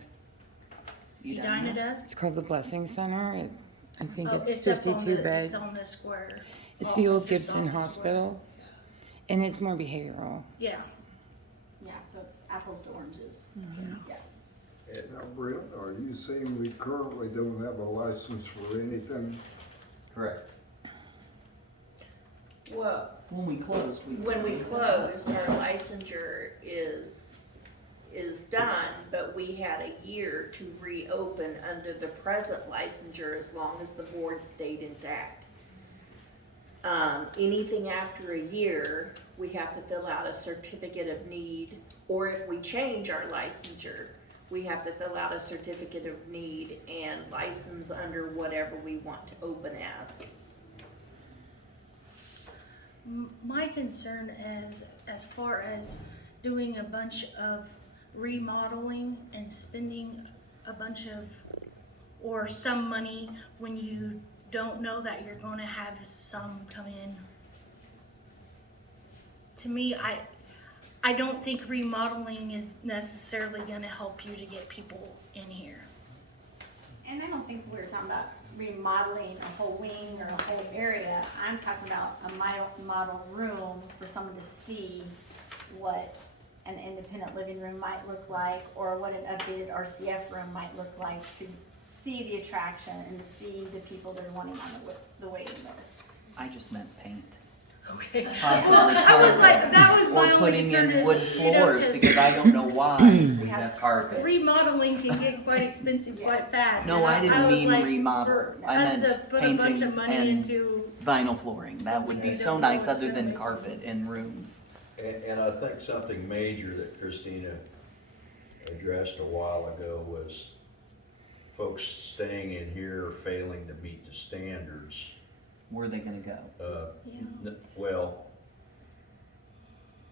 Edina does? It's called the Blessing Center. I think Oh, it's up on 52 the- bed. It's on the square. It's the old Just Gibson off the square. Hospital, and it's more behavioral. Yeah. Yeah, so it's apples to oranges. Yeah. Now, Brent, are you saying we currently don't have a license for anything? Correct. Well, When we closed, when we closed, our licensure is done, but we had a year to reopen under the present licensure as long as the board stayed intact. Anything after a year, we have to fill out a certificate of need, or if we change our licensure, we have to fill out a certificate of need and license under whatever we want to open as. My concern is, as far as doing a bunch of remodeling and spending a bunch of, or some money when you don't know that you're gonna have some come in. To me, I don't think remodeling is necessarily gonna help you to get people in here. And I don't think we were talking about remodeling a whole wing or a whole area. I'm talking about a model room for someone to see what an independent living room might look like, or what an updated RCF room might look like, to see the attraction and to see the people that are wanting on the waiting list. I just meant paint. Okay. Possibly I was like, carpet. that was my Or only putting concern in is, wood you know, floors, 'cause because I don't know why we have carpets. remodeling can get quite expensive quite fast. No, and I didn't was mean like, remodel. for I us meant to put a bunch painting of money and into vinyl flooring. That would be Something so that nice, was other gonna than make- carpet in rooms. And I think something major that Christina addressed a while ago was folks staying in here failing to meet the standards. Where are they gonna go? Well,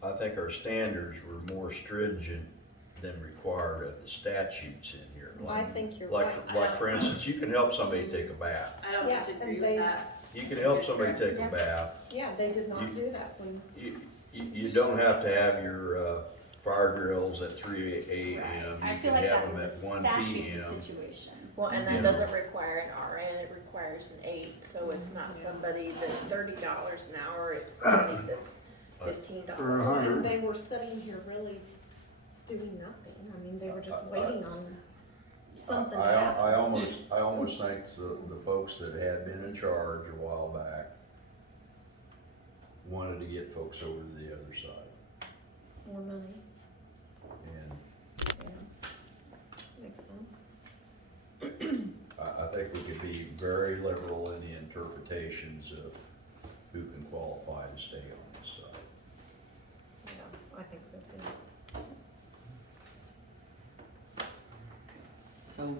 I think our standards were more stringent than required of the statutes in here. Well, I think you're Like, right. like for instance, you can help somebody take a bath. I don't Yeah, disagree and with they- that. you can help somebody take a bath. Yeah, they did not do that when, You don't have to have your, fire drills at 3 AM. I You feel can like have that them was at a 1 staffing PM. situation. Well, and You that know. doesn't require an RN, it requires an aide, so it's not somebody that's $30 an hour, it's somebody that's $15. Or 100. and they were sitting here really doing nothing. I mean, they were just waiting on something to happen. I almost think the folks that had been in charge a while back wanted to get folks over to the other side. More money, And yeah. Makes sense. I think we could be very liberal in the interpretations of who can qualify to stay on this side. Yeah, I think so too. So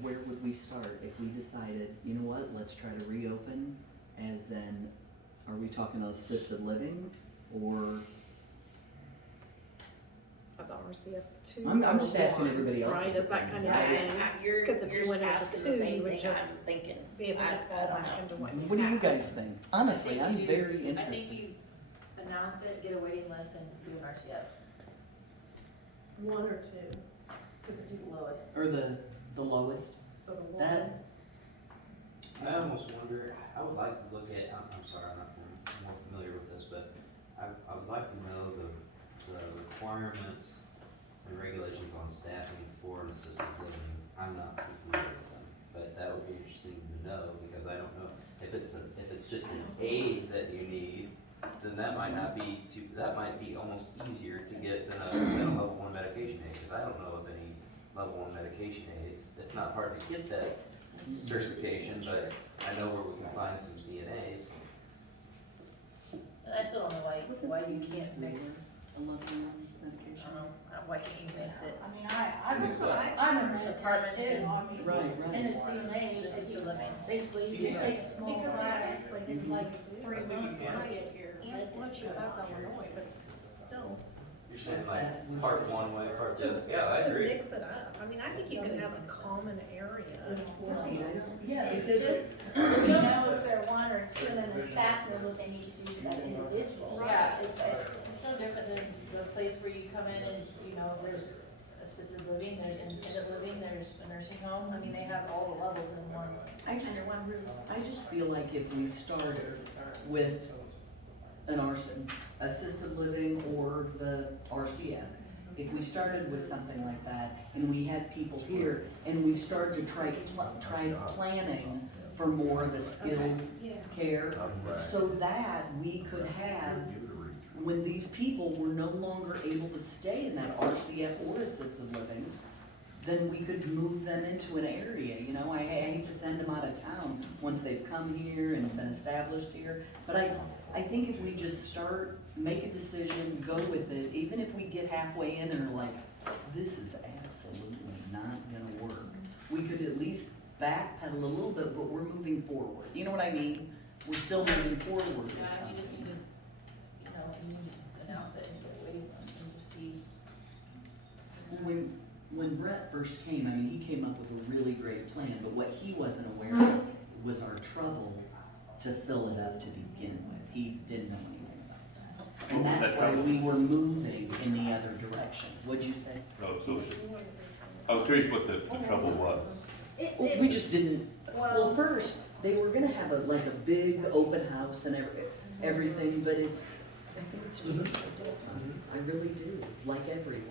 where would we start if we decided, you know what, let's try to reopen as in, are we talking assisted living or? As RCF two. I'm just asking everybody else's Right, is that kind of opinion. thing? Because if you went as a two, you would just thinking. be able to fall back into what you What do you have. guys think? Honestly, I'm very I think interested. you announce it, get a waiting list, and do an RCF. One or two, because if you, Lowest. Or the lowest? so the one. That, I almost wonder, I would like to look at, I'm sorry, I'm not more familiar with this, but I would like to know the requirements and regulations on staffing for an assisted living. I'm not too familiar with them, but that would be interesting to know, because I don't know, if it's just an aid that you need, then that might not be that might be almost easier to get than a level 1 medication aid, because I don't know of any level 1 medication aids. It's not hard to get that certification, but I know where we can find some CNAs. And I still don't know why you can't mix, a level one I medication? don't know, why can't you mix it? I mean, I'm a med Apartments tech too, and- I mean, Right, and right. a CNA, Assisted living. basically, you just take a small Because class, that's it's like what 3 months to get your And med well, tech besides job. Illinois, but still, You're saying like part one way, part the other. Yeah, I to agree. mix it up. I mean, I think you can have a common area. Yeah, It's because, just, you know if they're one or two, and then the staff knows what they need to do for that individual. Yeah, it's no different than the place where you come in and, you know, there's assisted living, there's independent living, there's a nursing home. I mean, they have all the levels in one, I just, under one roof. I just feel like if we started with an assisted living or the RCF, if we started with something like that and we had people here and we started to try planning for more of a skilled care, so that we could have, when these people were no longer able to stay in that RCF or assisted living, then we could move them into an area, you know, I hate to send them out of town once they've come here and been established here, but I think if we just start, make a decision, go with it, even if we get halfway in and are like, this is absolutely not gonna work, we could at least backpedal a little bit, but we're moving forward, you know what I mean? We're still moving forward with Yeah, something. you just need to, you know, you need to announce it and get a waiting list and just see. When Brett first came, I mean, he came up with a really great plan, but what he wasn't aware of was our trouble to fill it up to begin with. He didn't know anything about that. And that's why we were moving in the other direction. What'd you say? Oh, so, I was curious what the trouble was. Well, we just didn't, well, first, they were gonna have like a big open house and everything, but I think it's just a stigma. I really do, like everyone.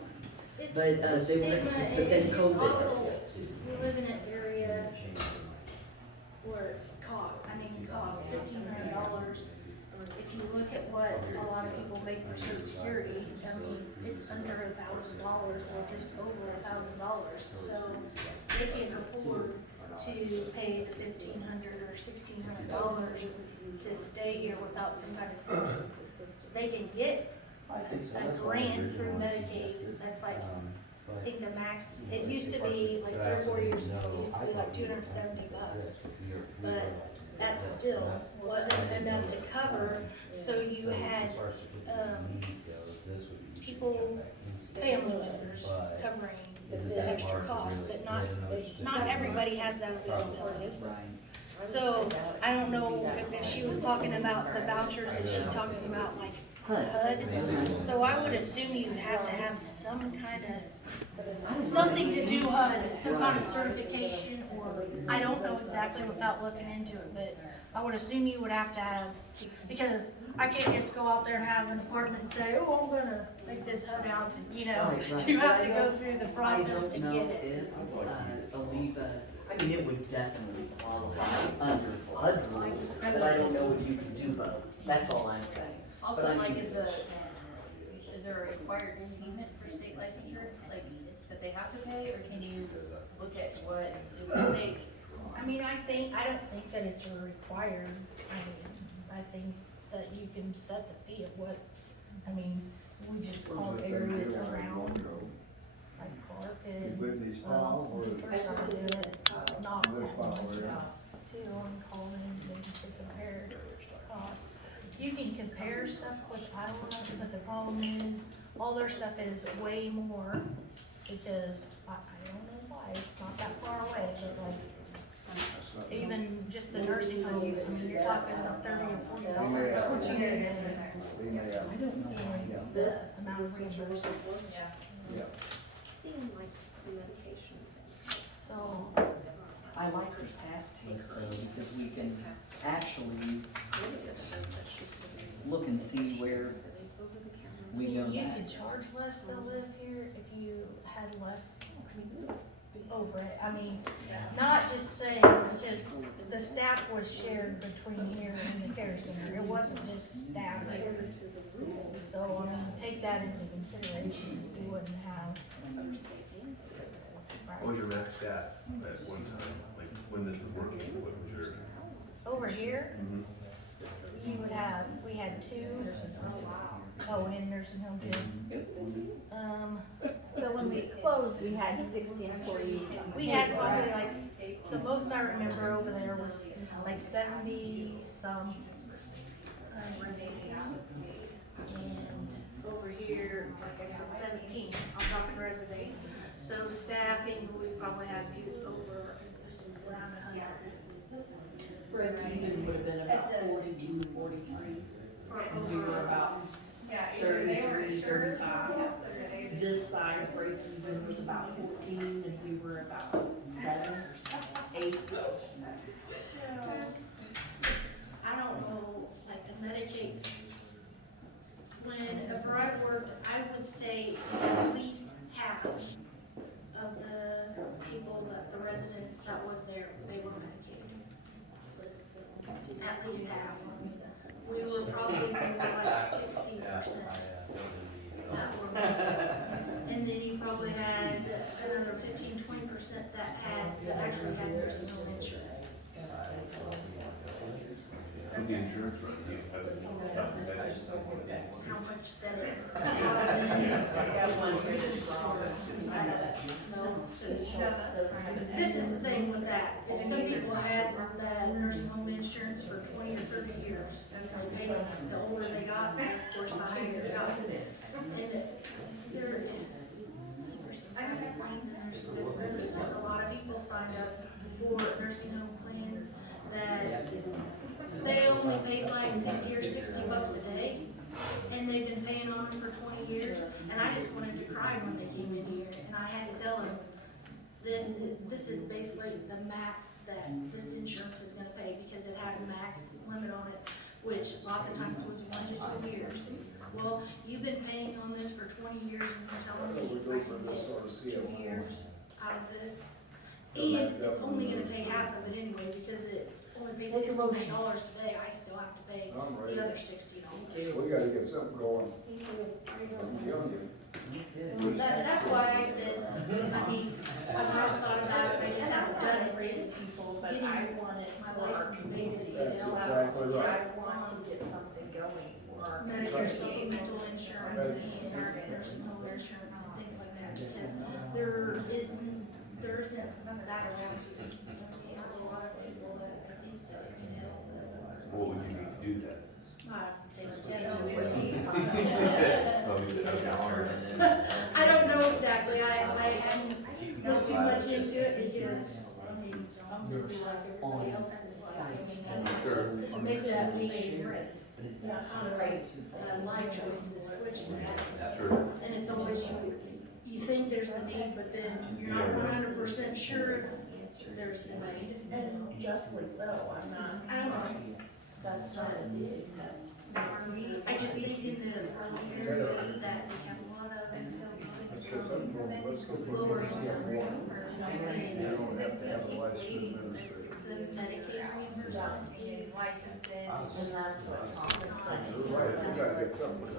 But, they were, but then COVID Also, hit. we live in an area where it costs $1,500. If you look at what a lot of people make for Social Security, I mean, it's under $1,000 or just over $1,000. So they can't afford to pay the $1,500 or $1,600 to stay here without some kind of system. They can get a grant through Medicaid, that's like, I think the max, it used to be like 3 or 4 years ago, it used to be like $270. But that still wasn't enough to cover, so you had, people, family members covering the extra cost, but not everybody has that availability. Right. So I don't know if she was talking about the vouchers, is she talking about like HUD? So I would assume you'd have to have some kind of, something to do HUD, some kind of certification, or, I don't know exactly without looking into it, but I would assume you would have to have, because I can't just go out there and have an apartment and say, oh, I'm gonna make this HUD housing, you know? Right. You have to go through the I process to don't get know it. if, Aliva, I mean, it would definitely qualify under HUD rules, but I don't know if you can do both, that's all I'm saying. Also, But I like, mean- is there a required payment for state licensure, like, that they have to pay, or can you look at what it would take? I mean, I don't think that it's required. I think that you can set the fee at what, I mean, we just call areas around, like Clark and, Whitney's well, Fall or when we first started doing it, not this that fall, much, yeah. too, on calling, maybe to compare costs. You can compare stuff with Iowa, but the problem is, all their stuff is way more, because I don't know why, it's not that far away, but like, even just the nursing home, I mean, you're talking about $30 or $40 a year. They may have, I don't know. And the amount of reimbursement, yeah. Seemed like the medication. so, I like the past case though, because we can actually look and see where we go you next. could charge less to live here if you had less overhead. I mean, not just saying, because the staff was shared between here and the care center, it wasn't just staff here. So, I mean, take that into consideration, we wouldn't have. What was your max at one time? Like, when this was working, what was your? Over here, you would have, we had two, oh, and nursing home too. So when we closed, we had 60 employees. We had probably like, the most I remember over there was like 70 some residents. And over here, like I said, 17, I'm talking residents. So staffing, we probably had a few over, just around 100. Break even would have been about 42, 43, and we were about 33, 35. This side of break even was about 14, and we were about 7, 8. I don't know, like the Medicaid, whenever I worked, I would say at least half of the people, the residents that was there, they were Medicaid. At least half. We were probably more like 60% that were Medicaid. And then you probably had another 15-20% that actually had nursing home insurance. How'd the insurance run? Do you have any? How much that it cost them. This is the thing with that, is some people had that nursing home insurance for 20 or 30 years. That's like, hey, the older they got, of course, the higher they got. And there, there's a lot of people signed up for nursing home plans that they only paid like $50 or $60 a day, and they've been paying on them for 20 years, and I just wanted to cry when they came in here, and I had to tell them, this is basically the max that this insurance is gonna pay, because it had a max limit on it, which lots of times was 1 to 2 years. Well, you've been paying on this for 20 years, and you're telling me I can get 2 years out of this? And it's only gonna pay half of it anyway, because it only pays $69 today, I still have to pay the other $60. We gotta get something going. I'm telling you. That's why I said, I mean, I've thought about it, I just haven't done it. People, but Getting I want it my for our license community basically, as That's well. exactly right. I want to get something going for our Medicare community. supplemental insurance and our nursing home insurance and things like that, because there isn't that around here. We have a lot of people that I think that can help, but What would you need to do that? take a test. I don't know exactly, I hadn't looked too much into it, because, I mean, I'm office like everybody else is. Sure. To make that meeting, But it's not life choices switch that. Sure. And it's always you think there's the need, but then you're not 100% sure if there's the need. And justly so, I'm not, I don't know. that's not a dig, that's. I just think in this area that we have a lot of, and so lower income, the Medicaid reimbursement. Licenses. And that's what Thomas said. Right, you gotta get something.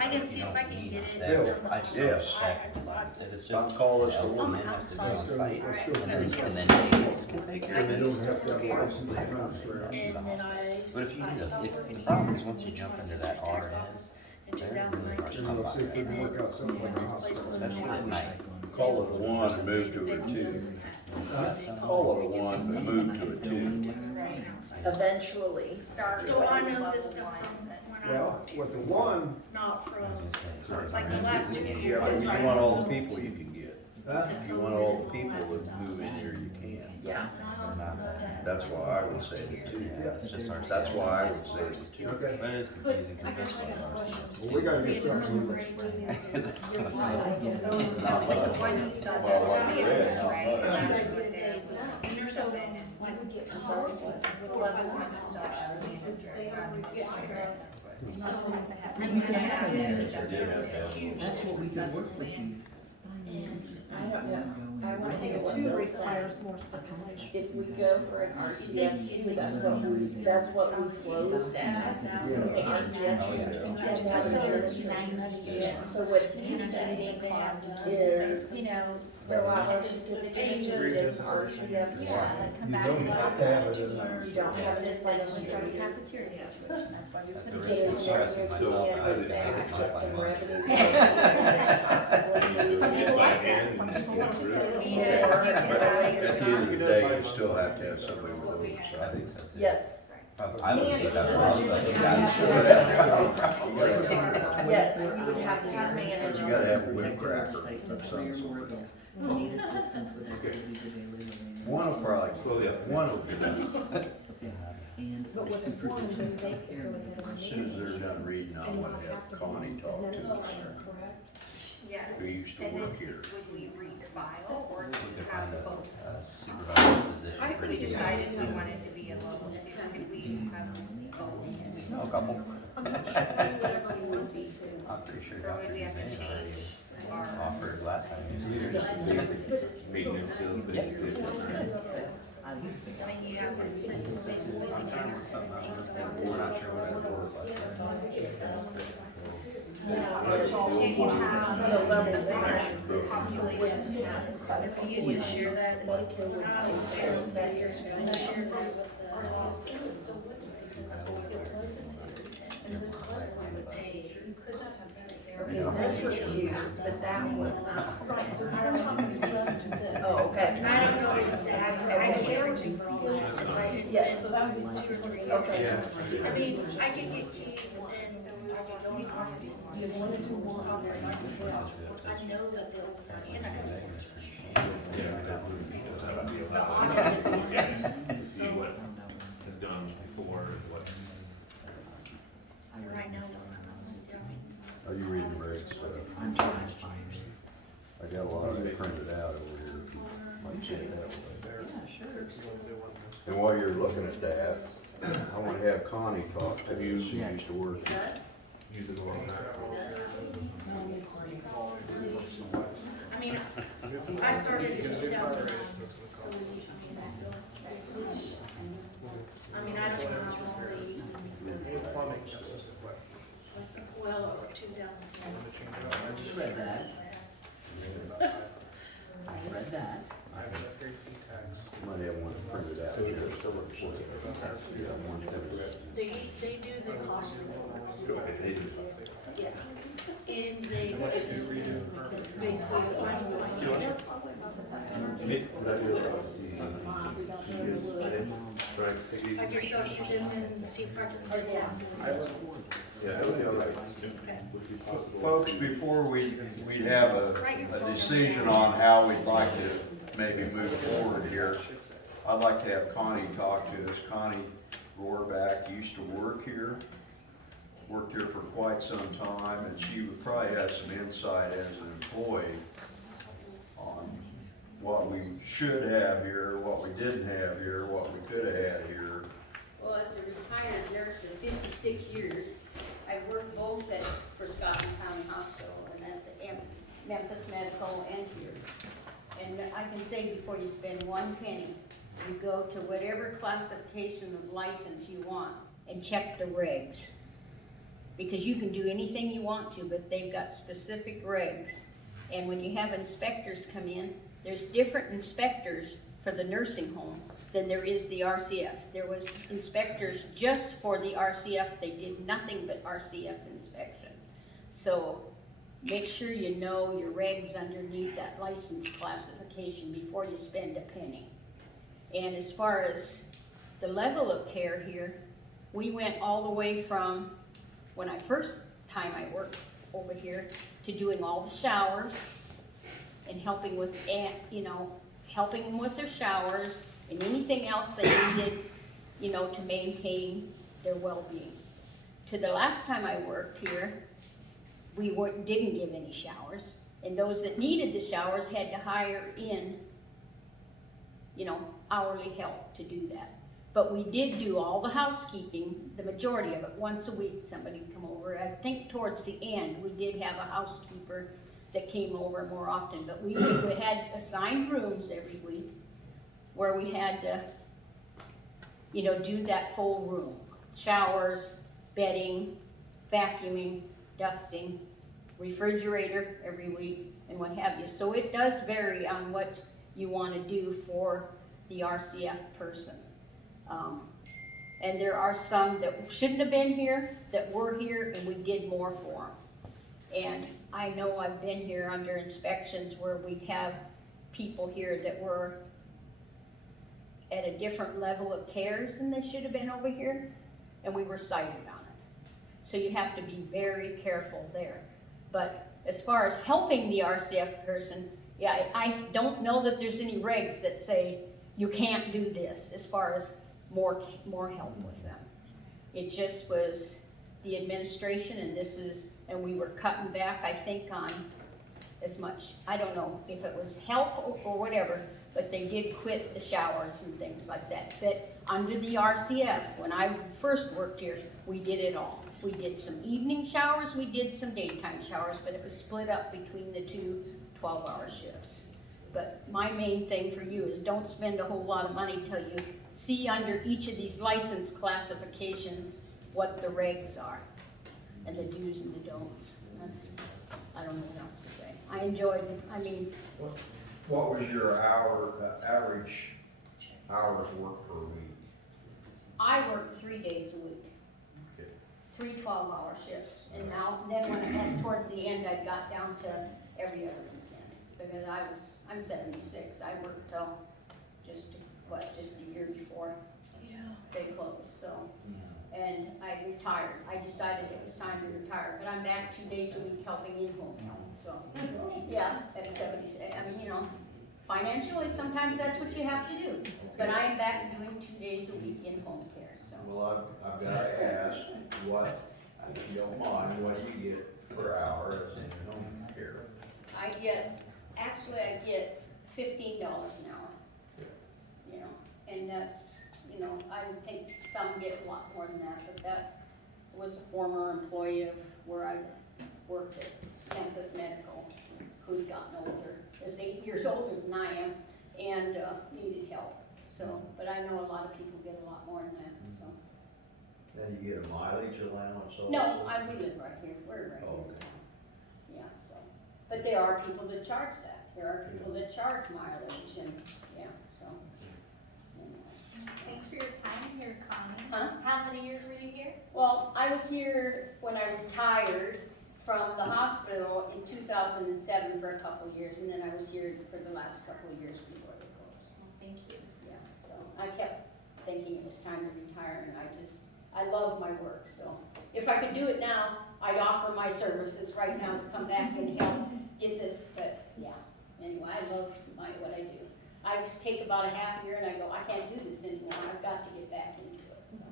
I can see if I can get it. Bill, from the I just Yes. stacking the lines. If it's just. Call us to the order. man has to go on site, Let's go. and then Davis can take care And of they it. don't have to have a license administrator. And then I. But if you I do stopped if working the problem here is once you and jump went to into that the tax RN, office in they're really hard to 2019. come Let's see if by. we can work out something in the This place was hospital. Especially at night. Call it a one and move to a two. Call it a one and move to a two. Eventually. Start So with I know level this stuff one, from but- when I Well, worked here, with the one, not from, like the last 2 Yeah, years. but you want all the people you can get. huh? If you want all the people that move in here, you can. Yeah. And I also know that. That's why I would say the two. Yeah, it's just our. That's why I would say the two. Okay. But it is confusing because that's what Well, we gotta get something. Like the one you saw, Well, that like was the the red, others, not right? much. That's what they're. And there's so then, like, we get calls, The level one is still our manager. so, We and could have that. there was a huge That's what we could work with difference. these. I don't know. I I wanna think hear a what two Bill said. requires more stipulation. If we go for an RCF2, that's what we closed at. The RCF2. Yeah. So what he's saying is, fill out our certificate of need as RCF1. You don't have to have it in there. You don't have it as legislative. Cafeteria situation, that's why we At put the it risk in. of stressing myself out, I With didn't that, have get to some find revenue. Possibly Some people like that, And some get people want to through sit it. in Yeah. there. At the end of the day, you still have to have somebody with I oversight. think so too. Yes, I would think that's wrong, but you guys yes, you would have to have You management. gotta have a whip cracker of some sort. Need assistance with activities available. One will probably, one will do it. And But with a one, then they could go ahead and. As soon as they're done reading, I wanna have Connie talk to us, Correct? Yes. who used to And then work here. would we refile or do We we could have find a both? supervisor position I think pretty we easy. decided we wanted to be a level two, could we have both? No, a couple. Whatever you would be to. I'm pretty sure Or would Dr. we have to Hussein already change our? offered last time he was here. Maintenance skills, basically. I used to. I mean, you have basically the gas and things that We're not sure what it's worth like. Yeah, but Can you have the level one, population has? we used to share that. Medicare would take care of that. Years ago, we shared that with Okay, this was used, but that was not. the. Oh, okay. And I don't know exactly, I can't remember all that, because I did Yes. spend 2 or 3 years. Okay. I mean, I could get keys and I could go in the office and you want to do one operate on the house. I know that they'll financial reports are the audit reports. See what is done before, what. Right now, Are you reading Greg's stuff? I'm trying to find. I got a lot of it printed out over here. if you'd like to see it that way. And while you're looking at that, I wanna have Connie talk to you, she used to work here. Use it along that. I mean, I started in 2009, so I mean, I still. I mean, I don't know how long they used to be. Plumbing, that's just a question. Well, 2010. I just read that. I read that. I have an upgrade fee tax. Might have one printed out here, still reported. Yeah, one printed out. They do the cost reports. Yeah. And they, basically, the final financial. I can talk to them and see if I can. I have a Yeah, it'll be all right. Okay. Folks, before we'd have a decision on how we'd like to maybe move forward here, I'd like to have Connie talk to us. Connie Rohrback used to work here, worked here for quite some time, and she would probably have some insight as an employee on what we should have here, what we didn't have here, what we could have had here. Well, as a retired nurse of 56 years, I worked both at Scotland County Hospital and at the Memphis Medical and here. And I can say before you spend one penny, you go to whatever classification of license you want and check the regs. Because you can do anything you want to, but they've got specific regs. And when you have inspectors come in, there's different inspectors for the nursing home than there is the RCF. There was inspectors just for the RCF. They did nothing but RCF inspections. So make sure you know your regs underneath that license classification before you spend a penny. And as far as the level of care here, we went all the way from when I first time I worked over here to doing all the showers and helping with, helping them with their showers and anything else they needed, to maintain their well-being. To the last time I worked here, we didn't give any showers, and those that needed the showers had to hire in, hourly help to do that. But we did do all the housekeeping, the majority of it, once a week somebody would come over. I think towards the end, we did have a housekeeper that came over more often, but we had assigned rooms every week where we had to, do that full room. Showers, bedding, vacuuming, dusting, refrigerator every week, and what have you. So it does vary on what you want to do for the RCF person. And there are some that shouldn't have been here, that were here, and we did more for them. And I know I've been here under inspections where we'd have people here that were at a different level of cares than they should have been over here, and we were cited on it. So you have to be very careful there. But as far as helping the RCF person, yeah, I don't know that there's any regs that say you can't do this as far as more help with them. It just was the administration, and we were cutting back, I think, on as much. I don't know if it was help or whatever, but they did quit the showers and things like that. But under the RCF, when I first worked here, we did it all. We did some evening showers, we did some daytime showers, but it was split up between the two 12-hour shifts. But my main thing for you is don't spend a whole lot of money till you see under each of these license classifications what the regs are and the do's and the don'ts. I don't know what else to say. I enjoyed it. What was your average hours worked per week? I worked 3 days a week. Okay. 3 12-hour shifts. And then when I got towards the end, I got down to every other weekend. Because I'm 76. I worked till just the year before they closed, so. And I retired. I decided it was time to retire, but I'm back 2 days a week helping in-home health, so. Yeah, at 76, financially, sometimes that's what you have to do. But I am back doing 2 days a week in-home care, so. Well, I've got to ask, what, if you don't mind, what do you get per hour as in-home care? I get $15 an hour. And that's, I would think some get a lot more than that, but that was a former employee of where I worked at Memphis Medical, who'd gotten older, is 8 years older than I am, and needed help. So, but I know a lot of people get a lot more than that, so. Then you get a mileage allowance also? No, we live right here, we're right Oh, here. okay. Yeah, so, but there are people that charge that. There are people that charge mileage and, yeah, so. Anyway. Thanks for your time here, Connie. Huh? How many years were you here? Well, I was here when I retired from the hospital in 2007 for a couple of years, and then I was here for the last couple of years before they closed. Well, thank you. Yeah, so I kept thinking it was time to retire, and I love my work, so. If I could do it now, I'd offer my services right now to come back and help get this, but yeah. Anyway, I love what I do. I just take about a half year and I go, I can't do this anymore, I've got to get back into it, so.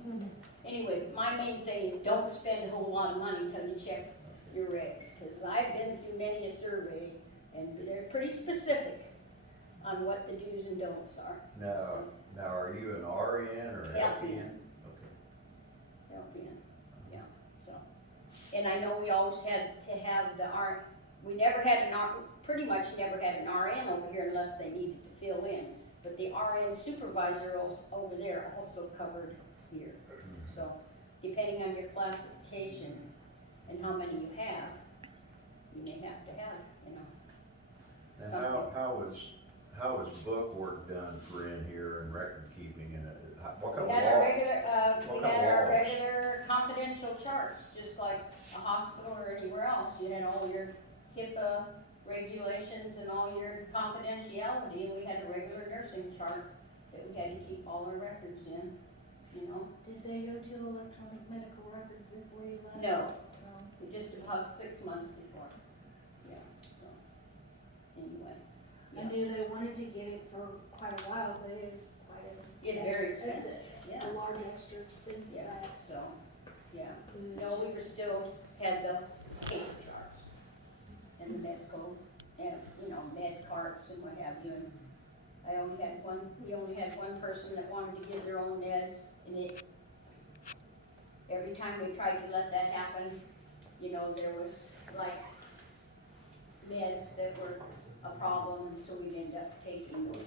Anyway, my main thing is don't spend a whole lot of money until you check your regs, because I've been through many a survey, and they're pretty specific on what the do's and don'ts are. Now, are you an RN or an LPN. LPN, yeah, so. And I know we always had to have we never had pretty much never had an RN over here unless they needed to fill in. But the RN supervisor over there also covered here. So, depending on your classification and how many you have, you may have to have, And something. how was book work done for in here and record keeping and what kind We of had our law? regular, What kind of laws? regular confidential charts, just like a hospital or anywhere else. You had all your HIPAA regulations and all your confidentiality, and we had a regular nursing chart that we had to keep all our records in, you know? Did they go to electronic medical records before you left? No, just about 6 months before, yeah, so, anyway. I knew they wanted to get it for quite a while, but it was quite a. It's very expensive, yeah. A large extra expense Yeah, that. so, yeah. we was No, we were just- still had the case charts and the medical, and, med carts and what have you. And we only had one person that wanted to give their own meds, and every time we tried to let that happen, there was like meds that were a problem, and so we'd end up taking those,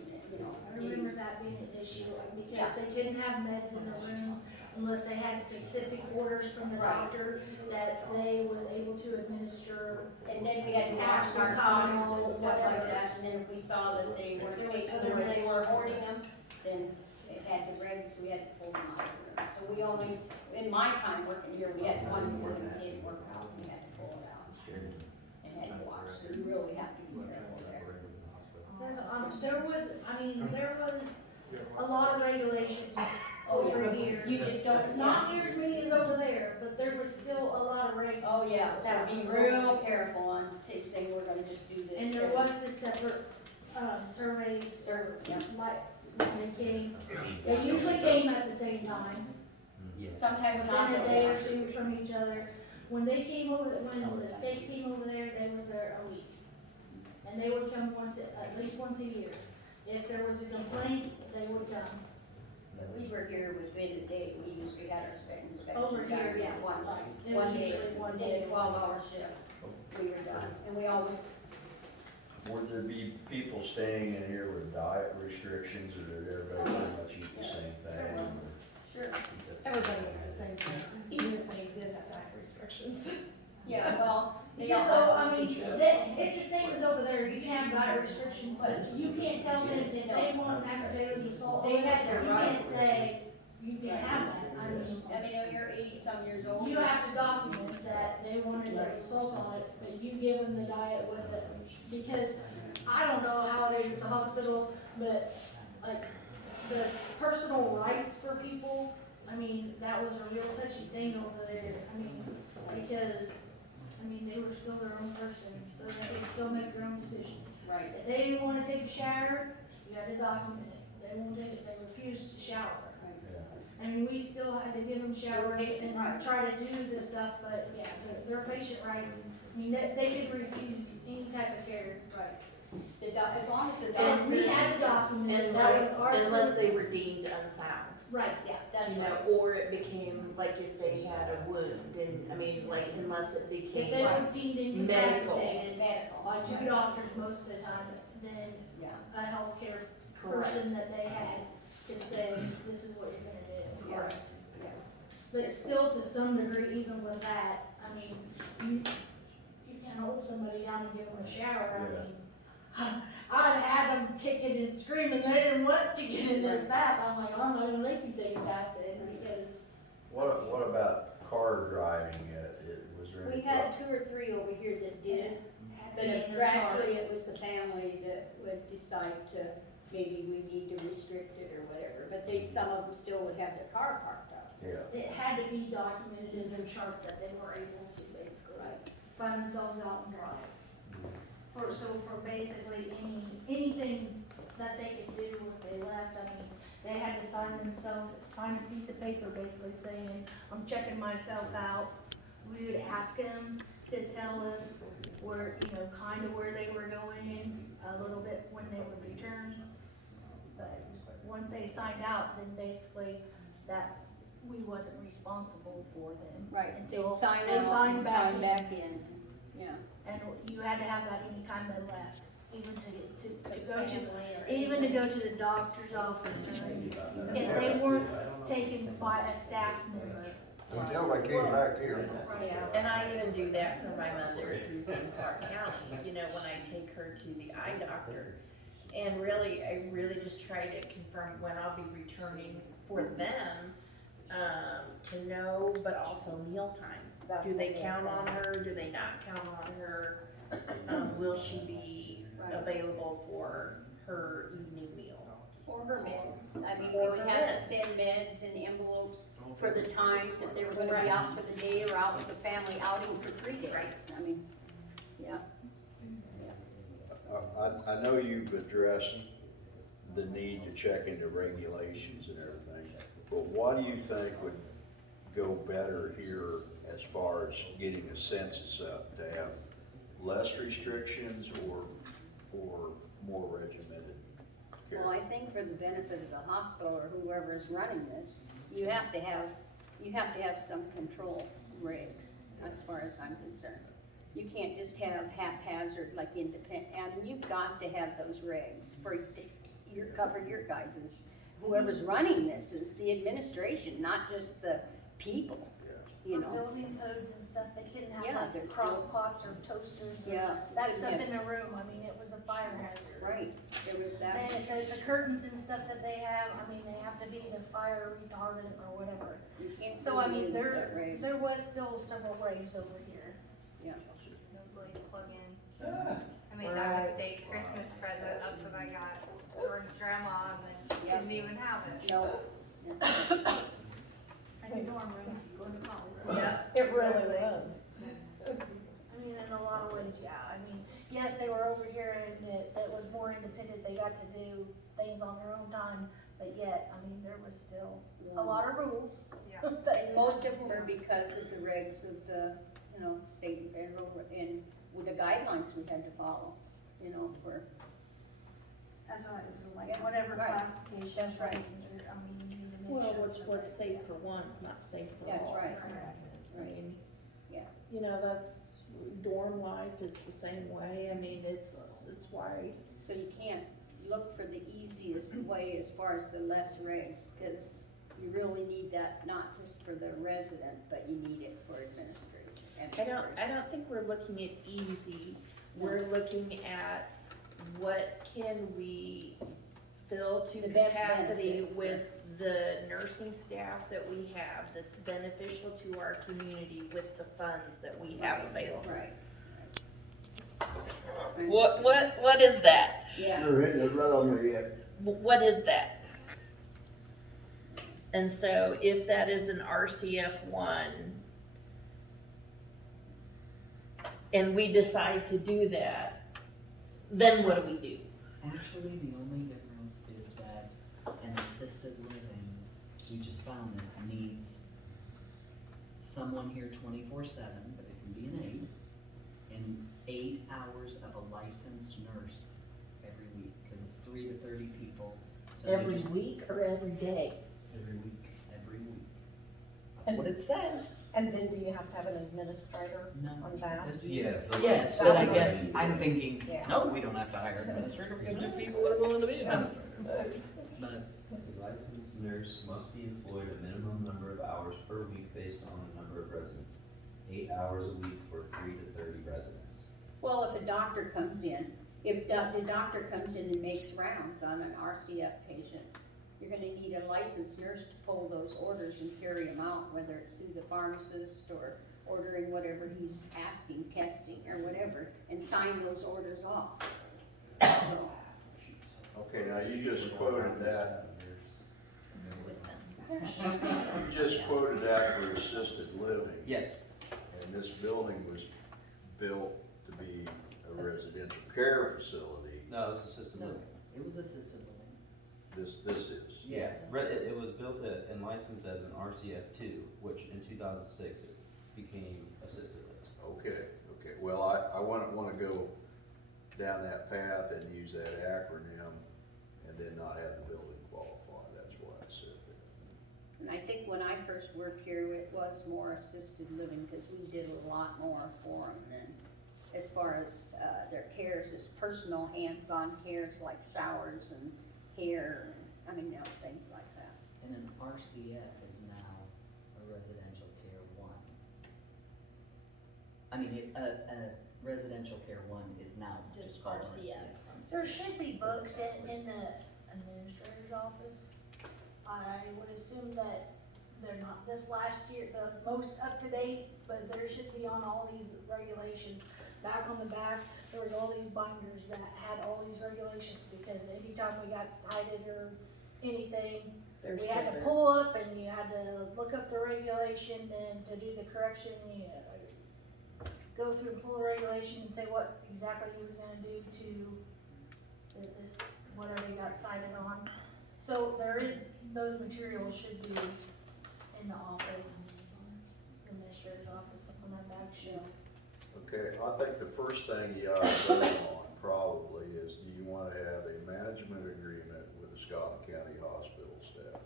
I remember that being an issue, because Yeah. they couldn't have meds in their rooms unless they had specific orders from the Right. doctor that they was able to administer. And then we had to watch narcotics and stuff like that, and then if we saw that they weren't There was taking other them or they meds. were hoarding them, then it had to break, so we had to pull them out of the room. So we only, in my time working here, we had one room that didn't work out, we had to pull it out and had to watch, so you really have to be careful there. There was a lot of regulations over here. You just don't, Not near as many as over there, but there was still a lot of regs. oh yeah, so that be was real over. careful on saying we're gonna just do this. And there was the separate, surveys, or Yeah. like, when they came, they usually came at the same time. Sometimes not. Within a day or two from each other. When they came over, when the state came over there, they was there a week. And they would come at least once a year. If there was a complaint, they would come. But we were here within the day, we usually had our inspection Over done here, in yeah, one it was day, usually one did day. a 12-hour shift, we were done, and we always, Would there be people staying in here with diet restrictions, or did everybody pretty much eat the same thing? sure, Everybody had the same thing, even if they did have diet restrictions. yeah, well, they Because, all. so, I mean, it's the same as over there, you can have diet restrictions, but you can't tell them if they want mashed potatoes and salt. They had their You right. can't say, you can't have that, I mean, You're 80-some years old. you have to document that they wanted the salt on it, but you give them the diet with it. Because I don't know how it is at the hospital, but like the personal rights for people, I mean, that was a real touchy thing over there. I mean, because, they were still their own person, so they could still make their own decisions. Right, If they didn't wanna take a shower, you had to document it. They won't take it, they refused to shower. We still had to give them showers and try to do this stuff, but yeah, their patient rights, they could refuse any type of care. right. As long as the And doctor. we had to document it, that was our. Unless they were deemed unsound. Right, Yeah, that's You right. know, or it became, like if they had a wound, and, like, unless it if became they like was deemed medical. incapacitated Medical. by two doctors most of the time, then Yeah, a healthcare correct. person that they had could say, this is what you're gonna do. correct. But still, to some degree, even with that, you can't hold somebody down and give them a shower. I've had them kicking and screaming, they didn't want to get in this bath. I'm like, I'm not gonna make you take a bath then, because. What about car driving? Was there any? We had 2 or 3 over here that did, but gradually it was the family that would decide to, maybe we need to restrict it or whatever. But some of them still would have their car parked out Yeah. it had to be documented in their chart that they were able to basically sign themselves out and drive. For basically anything that they could do if they left, I mean, they had to sign a piece of paper basically saying, I'm checking myself out. We would ask them to tell us where, kind of where they were going, a little bit when they would return. But once they signed out, then basically we wasn't responsible for them. Right, Until they sign they out signed and back sign in. back in, yeah. And you had to have that anytime they left, even to go to, Family or even to go to the doctor's office or anything. If they weren't taken by a staff member. Until they came back here. Yeah, and I even do that for my mother who's in Clark County, when I take her to the eye doctor. And really, I really just try to confirm when I'll be returning for them, to know, but also mealtime. Do they count on her? Do they not count on her? Will she be available for her evening meal? Or her meds, I mean, Or we would her have to meds. send meds and envelopes for the times if they were gonna be out for the day or out with the family outing for 3 days, I mean, yeah. I know you've addressed the need to check into regulations and everything, but what do you think would go better here as far as getting a census up, to have less restrictions or more regimented care? Well, I think for the benefit of the hospital or whoever is running this, you have to have some control regs, as far as I'm concerned. You can't just have haphazard, like independent, and you've got to have those regs for your guys's, whoever's running this is the administration, not just the people, For building codes and stuff, they couldn't have Yeah, like there's crock pots or toasters. Or Yeah. that stuff Yeah. in the room, I mean, it was a fire hazard. Right, there was that. The curtains and stuff that they have, I mean, they have to be the fire retardant or whatever. You can't. So I mean, do that regs. there was still several raves over here. Yeah. No blade plugins. I made that mistake, Christmas present, that's what I got for grandma, and then Yep. didn't even have it. No. And your dorm room, going to college. Yeah. It really was. I mean, in a lot of ways, yeah. I mean, yes, they were over here and it was more independent. They got to do things on their own time, but yet, I mean, there was still a lot of rules. Yeah. And most of them are because of the regs of the, state and federal, and with the guidelines we had to follow, for. That's why it was like, whatever Right. classification. That's right. licensure, I mean, you need to make Well, sure. what's safe for one is not safe for That's all. right. Correct. I mean, Yeah. that's, dorm life is the same way. I mean, it's why, So you can't look for the easiest way as far as the less regs, because you really need that, not just for the resident, but you need it for administration. I don't think we're looking at easy. We're looking at what can we fill to The best capacity benefit. with the nursing staff that we have that's beneficial to our community with the funds that we have available. Right. What is that? Yeah, You're hitting it right on the head. What is that? And so if that is an RCF 1, and we decide to do that, then what do we do? Actually, the only difference is that an assisted living, we just found this, needs someone here 24/7, but it can be an aide, and 8 hours of a licensed nurse every week, because it's 3 to 30 people. So they Every just- week or every day? Every week, every week. That's what it says. And then do you have to have an administrator No. on that? That's- Yeah. Yes, but I guess I'm thinking, Yeah. no, we don't have to hire an administrator, we got 2 people that are willing to be in. But A licensed nurse must be employed a minimum number of hours per week based on the number of residents. 8 hours a week for 3 to 30 residents. well, if a doctor comes in, if the doctor comes in and makes rounds on an RCF patient, you're gonna need a licensed nurse to pull those orders and carry them out, whether it's through the pharmacist or ordering whatever he's asking, testing or whatever, and sign those orders off. So, Okay, now you just quoted that. just quoted that for assisted living. Yes, And this building was built to be a residential care facility. no, it's assisted No, living. it was assisted living. This is. Yes. It was built and licensed as an RCF2, which in 2006 it became assisted living. Okay, well, I wouldn't wanna go down that path and use that acronym and then not have the building qualify, that's why I said that. And I think when I first worked here, it was more assisted living, cause we did a lot more for them than, as far as, their cares, is personal hands-on cares like showers and hair, and, things like that. And an RCF is now a residential care one. I mean, a residential care one is now just called RCF. There should be books in the administrator's office. I would assume that they're not this last year, the most up to date, but there should be on all these regulations. Back on the back, there was all these binders that had all these regulations, because anytime we got cited or anything, we had to pull up and you had to look up the regulation, and to do the correction, you had to go through and pull the regulation and say what exactly he was gonna do to this, whatever he got cited on. So those materials should be in the office, the administrator's office, up on that back shelf. Okay, I think the first thing you ought to vote on probably is, do you wanna have a management agreement with the Scotland County Hospital staff?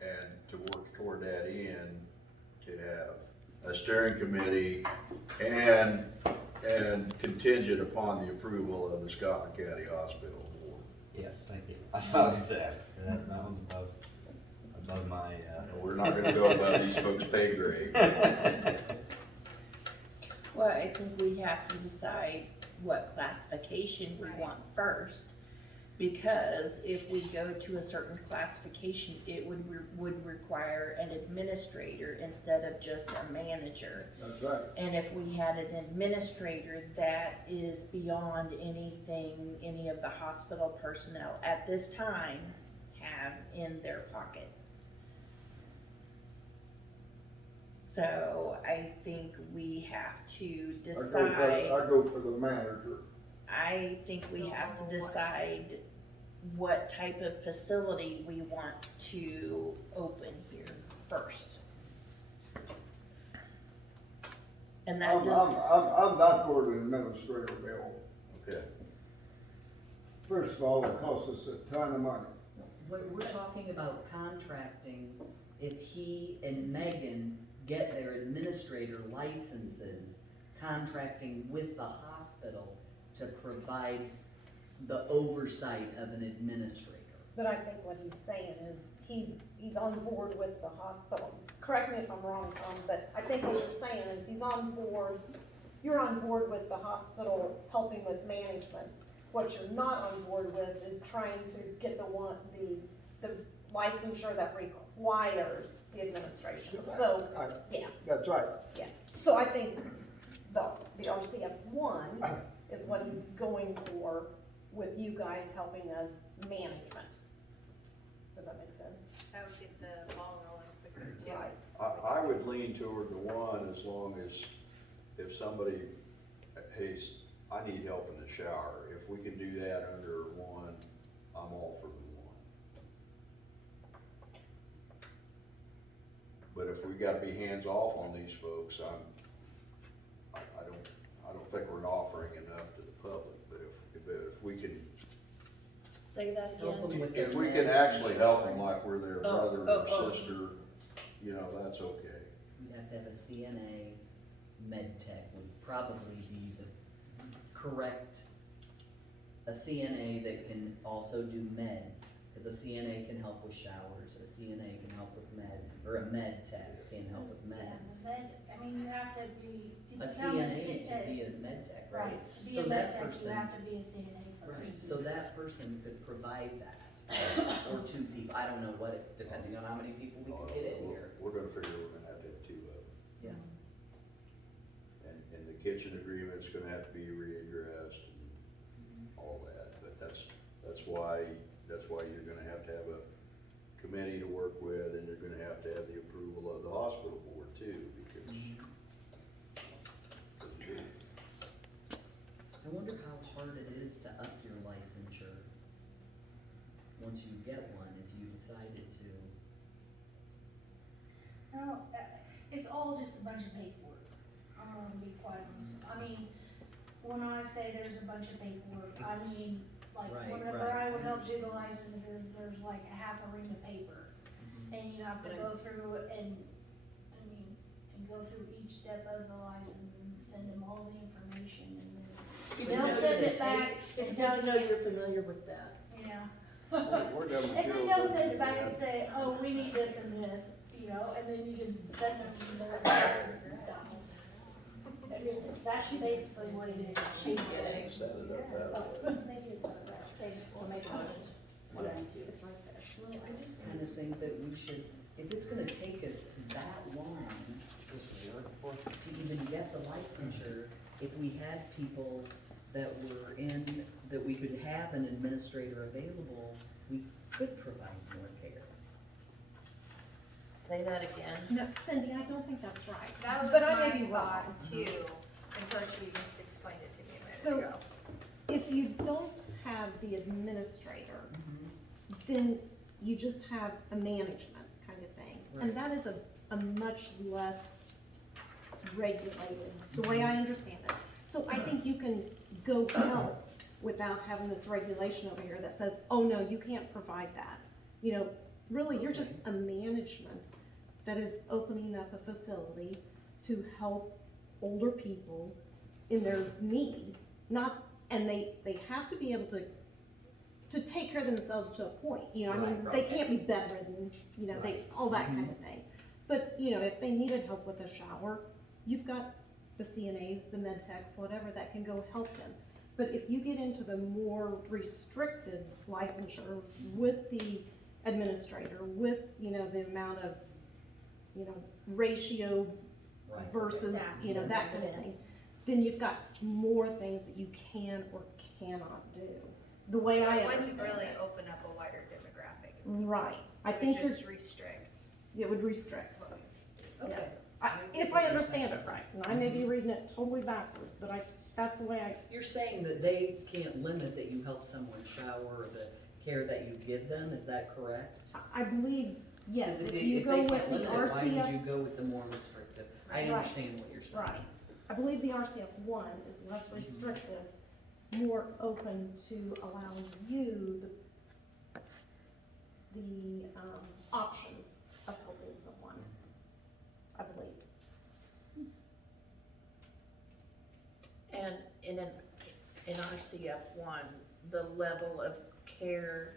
And to work toward that end, to have a steering committee and contingent upon the approval of the Scotland County Hospital Board. Yes, thank you. I was gonna say, that one's above my, We're not gonna go above these folks' pay grade. Well, I think we have to decide what classification we want first, because if we go to a certain classification, it would require an administrator instead of just a manager. That's right. And if we had an administrator that is beyond anything any of the hospital personnel at this time have in their pocket. So I think we have to decide. I go for the manager. I think we have to decide what type of facility we want to open here first. And that I'm does, not for the administrator bill. Okay. First of all, it costs us a ton of money. We're talking about contracting, if he and Megan get their administrator licenses, contracting with the hospital to provide the oversight of an administrator. But I think what he's saying is, he's on board with the hospital. Correct me if I'm wrong, Tom, but I think what you're saying is he's on board, you're on board with the hospital helping with management. What you're not on board with is trying to get the licensure that requires the administration. So, yeah. That's right. Yeah, so I think the RCF one is what he's going for, with you guys helping as management. Does that make sense? That would get the ball rolling quicker too. Right. I would lean toward the one, as long as, if somebody, hey, I need help in the shower, if we can do that under one, I'm all for the one. But if we gotta be hands off on these folks, I don't think we're offering enough to the public, but if we can, say that Help them again. with their if we can meds. actually help them like we're their Oh, brother oh, or oh. sister, you know, that's okay. You'd have to have a CNA med tech would probably be the correct, a CNA that can also do meds. Cause a CNA can help with showers, a CNA can help with or a med tech can help with meds. You have to be. A CNA to be a med tech, right? To be So a med that tech, you person- have to be a CNA Right, first. so that person could provide that, or two people, I don't know what, depending on how many people we could get in here. We're gonna figure we're gonna have to have two of them. Yeah. And the kitchen agreement's gonna have to be readdressed and all that, but that's why why you're gonna have to have a committee to work with, and you're gonna have to have the approval of the hospital board too, because. I wonder how hard it is to up your licensure once you get one, if you decided to. No, it's all just a bunch of paperwork, I'm gonna be quite honest. I mean, when I say there's a bunch of paperwork, I mean, like, Right, whenever right. I would help do the license, there's like a half a ream of paper. And you have to go through and, I mean, and go through each step of the license and send them all the information and then they'll send it back and It's tell good to know you, you're familiar with that. yeah. We're done with And then Jill, they'll but- send it back and say, oh, we need this and this, you know, and then you just send them their stuff. I mean, that's basically what it is. Set it up that way. Well, I just kinda think that we should, if it's gonna take us that long to even get the licensure, if we had people that were in, that we could have an administrator available, we could provide more care. Say that again. No, Cindy, I don't think that's right. That was But I may my be wrong. thought too, until she just explained it to me a So- minute ago. If you don't have the administrator, then you just have a management kind of thing. Right. And that is a much less regulated, the way I understand it. So I think you can go help without having this regulation over here that says, oh no, you can't provide that. You know, really, you're just a management that is opening up a facility to help older people in their need, not, and they have to be able to take care of themselves to a point, you know, I mean, Right, they right. can't be bedridden, you know, they, all that kind of thing. But, you know, if they needed help with a shower, you've got the CNAs, the med techs, whatever, that can go help them. But if you get into the more restricted licensures with the administrator, with, you know, the amount of, you know, ratio Right. versus, Staff. you know, that kind of thing, then you've got more things that you can or cannot do, the way I It wouldn't understand really it. open up a wider demographic. Right, I It would think just restrict. it would restrict, Okay. yes. If I understand it right, and I may be reading it totally backwards, but that's the way You're saying that they can't limit that you help someone shower or the care that you give them, is that correct? I believe, yes, 'Cause if they- you if go they with can't the limit it, why would you RCF, go with the more restrictive? I Right. understand what you're saying. right, I believe the RCF one is less restrictive, more open to allowing you the options of helping someone, I believe. And in RCF one, the level of care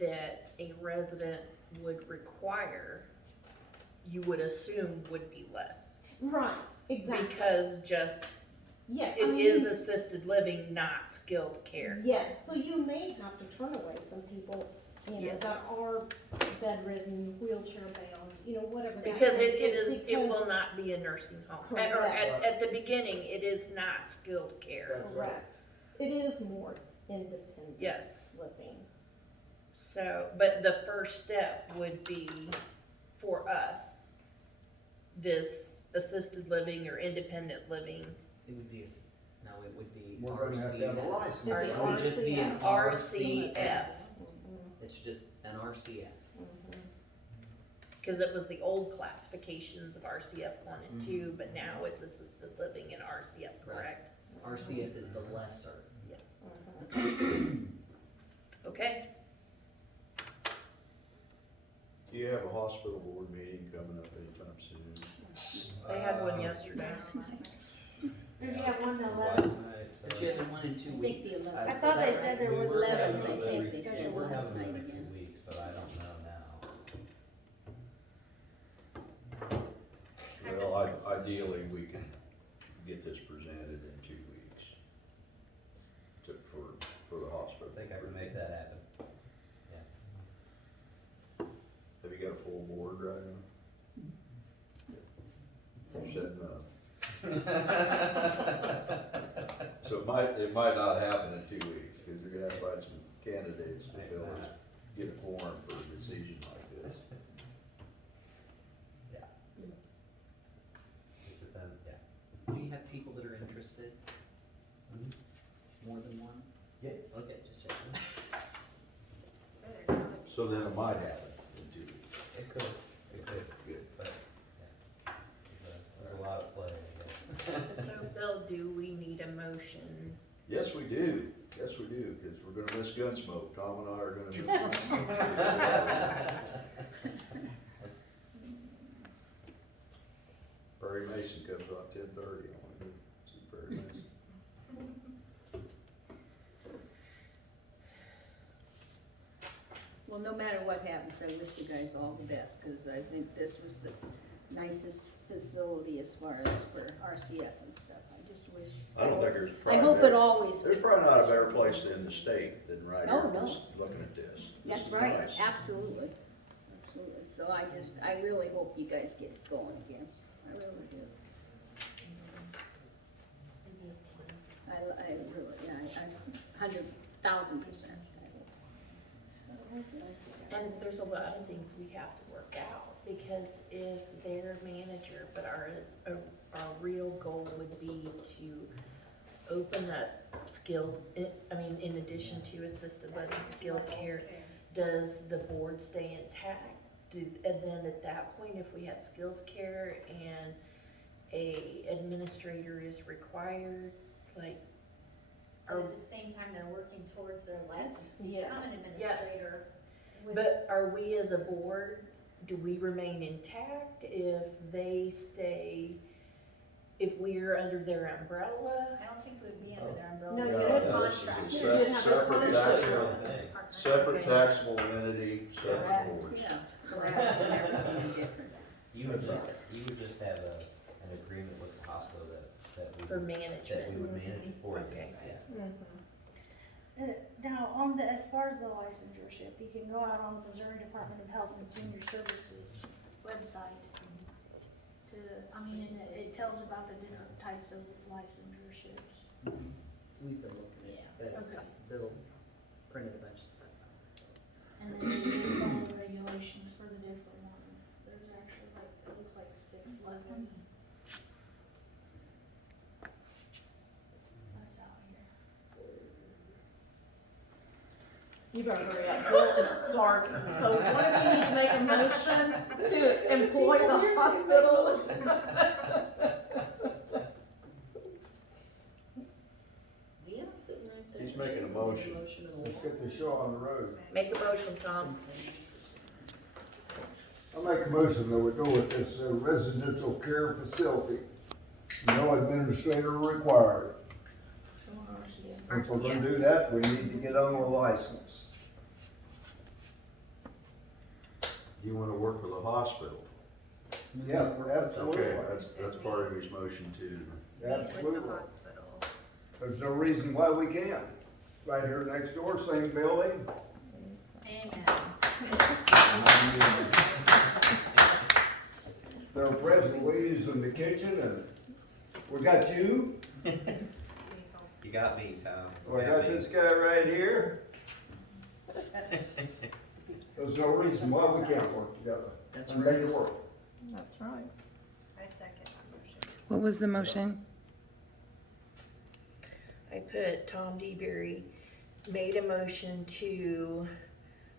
that a resident would require, you would assume would be less. Right, exactly, Because just, yes, I it mean, is assisted living, not skilled care. yes, so you may have to turn away some people, you know, Yes. that are bedridden, wheelchair bound, you know, whatever that Because it case is, it because- will not be a nursing home. Or Correct. at the beginning, it is not skilled care. Correct, it is more independent Yes. living. So, but the first step would be for us, this assisted living or independent living, It would be, no, it would be We're gonna have to have a RCF. license. It'd be It would just be an RCF. It's just an RCF. Cause it was the old classifications of RCF one and two, but now it's assisted living in RCF, correct? RCF is the lesser. Okay, Do you have a hospital board meeting coming up anytime soon? they had one yesterday. Or you have one to Last 11. night, But you have the one in 2 I think weeks. the I thought they said there was 11, I eleven. think they said We're last having night one in again. 2 weeks, but I don't know now. Well, ideally, we can get this presented in 2 weeks for the I hospital. think I can make that happen. Have you got a full board right now? You said no. So it might not happen in 2 weeks, cause you're gonna have to find some candidates to fill this get a quorum for a decision like this. It depends, yeah. Do you have people that are interested? More than one? Yeah. Okay, just checking. So then it might happen in 2 weeks. It could, Good. but, yeah. There's a lot of play, I guess. So Bill, do we need a motion? Yes, we do. Yes, we do, because we're gonna miss Gunsmoke. Tom and I are gonna miss Gunsmoke. Perry Mason comes on 10:30. I wanna go see Perry Mason. Well, no matter what happens, I wish you guys all the best, because I think this was the nicest facility as far as for RCF and stuff. I just wish. I don't think there's I probably. hope it always. There's probably not a better place in the state than right Oh, here, no. just looking at this. This That's is right, nice. absolutely, absolutely. So I really hope you guys get going again. I really do. I really, yeah, I 100,000%. And there's a lot of things we have to work out, because if they're a manager, but our real goal would be to open up skilled, in addition to assisted living, skilled care, does the board stay intact? And then at that point, if we have skilled care and a administrator is required, like, But at the same time, they're working towards their license to Yes. become an Yes. administrator. with- but are we as a board, do we remain intact if they stay, if we're under their umbrella? I don't think we'd be under their umbrella. No, We'd you're have in a this is a contract. You se- would have a separate contract. taxable, separate Okay. taxable entity, separate board. Yeah, correct, and everything different. You would just have an agreement with the hospital that we. For That we management? would manage it for you. Okay. Yeah. Now, on the, as far as the licensure, you can go out on the Missouri Department of Health and Senior Services website to, and it tells about the different types of licensureships. We've been looking at it. Okay. Bill printed a bunch of stuff out. And then it lists all the regulations for the different ones. There's actually like, it looks like 6 levels. That's out here. You better hurry up, Bill is starving, so one of you need to make a motion to employ the hospital. Yeah, sitting right there. He's making a She's motion. Let's get the show on the road. Make a motion, Tom. I make a motion that we go with this residential care facility. No administrator required. If we're gonna do that, we need to get on a license. You wanna work for the hospital? Yeah, absolutely. Okay, that's part of his motion too. Absolutely. With the hospital. There's no reason why we can't. Right here next door, same building. Amen. They're presently using the kitchen and we got you, You got me, Tom. You we got me. this guy right here. There's no reason why we can't work together That's and make right. it work. That's right. I second that motion. What was the motion? I put Tom DeBerry made a motion to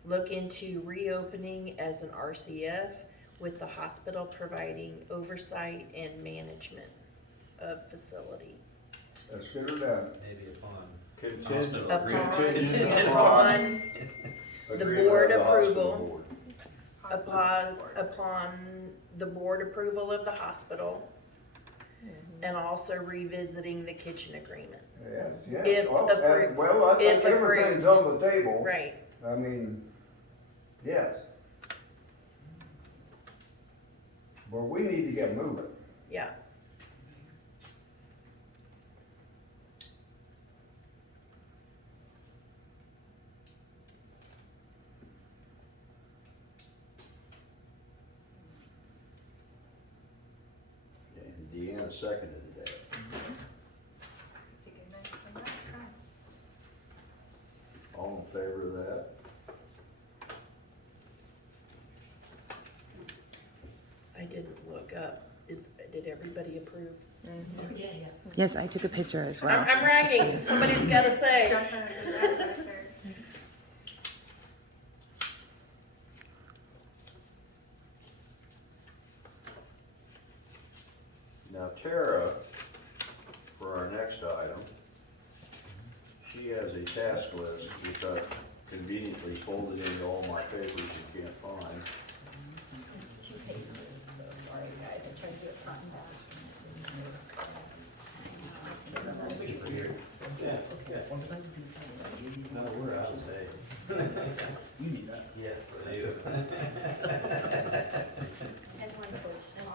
look into reopening as an RCF with the hospital providing oversight and management of facility. Let's get her done. Maybe upon. Contingent. Upon, Contingent upon the agreement board of the hospital approval. board. Upon the board approval of the hospital, and also revisiting the kitchen agreement. Yes, yes. If Well, appro- well, I think if everything's approved. on the table. Right, I mean, yes. But we need to get moving. yeah. And Deanna seconded that. Did you mention that? All in favor of that? up. Did everybody approve? Yeah. Yes, I took a picture as well. I'm writing, somebody's gotta say. Now Tara, for our next item, she has a task list which I conveniently folded into all my papers you can't find. It's 2 pages, so sorry guys, I tried to do it front and back. Yeah, no, we're out of space. You need us. Yes, I do. And one post on.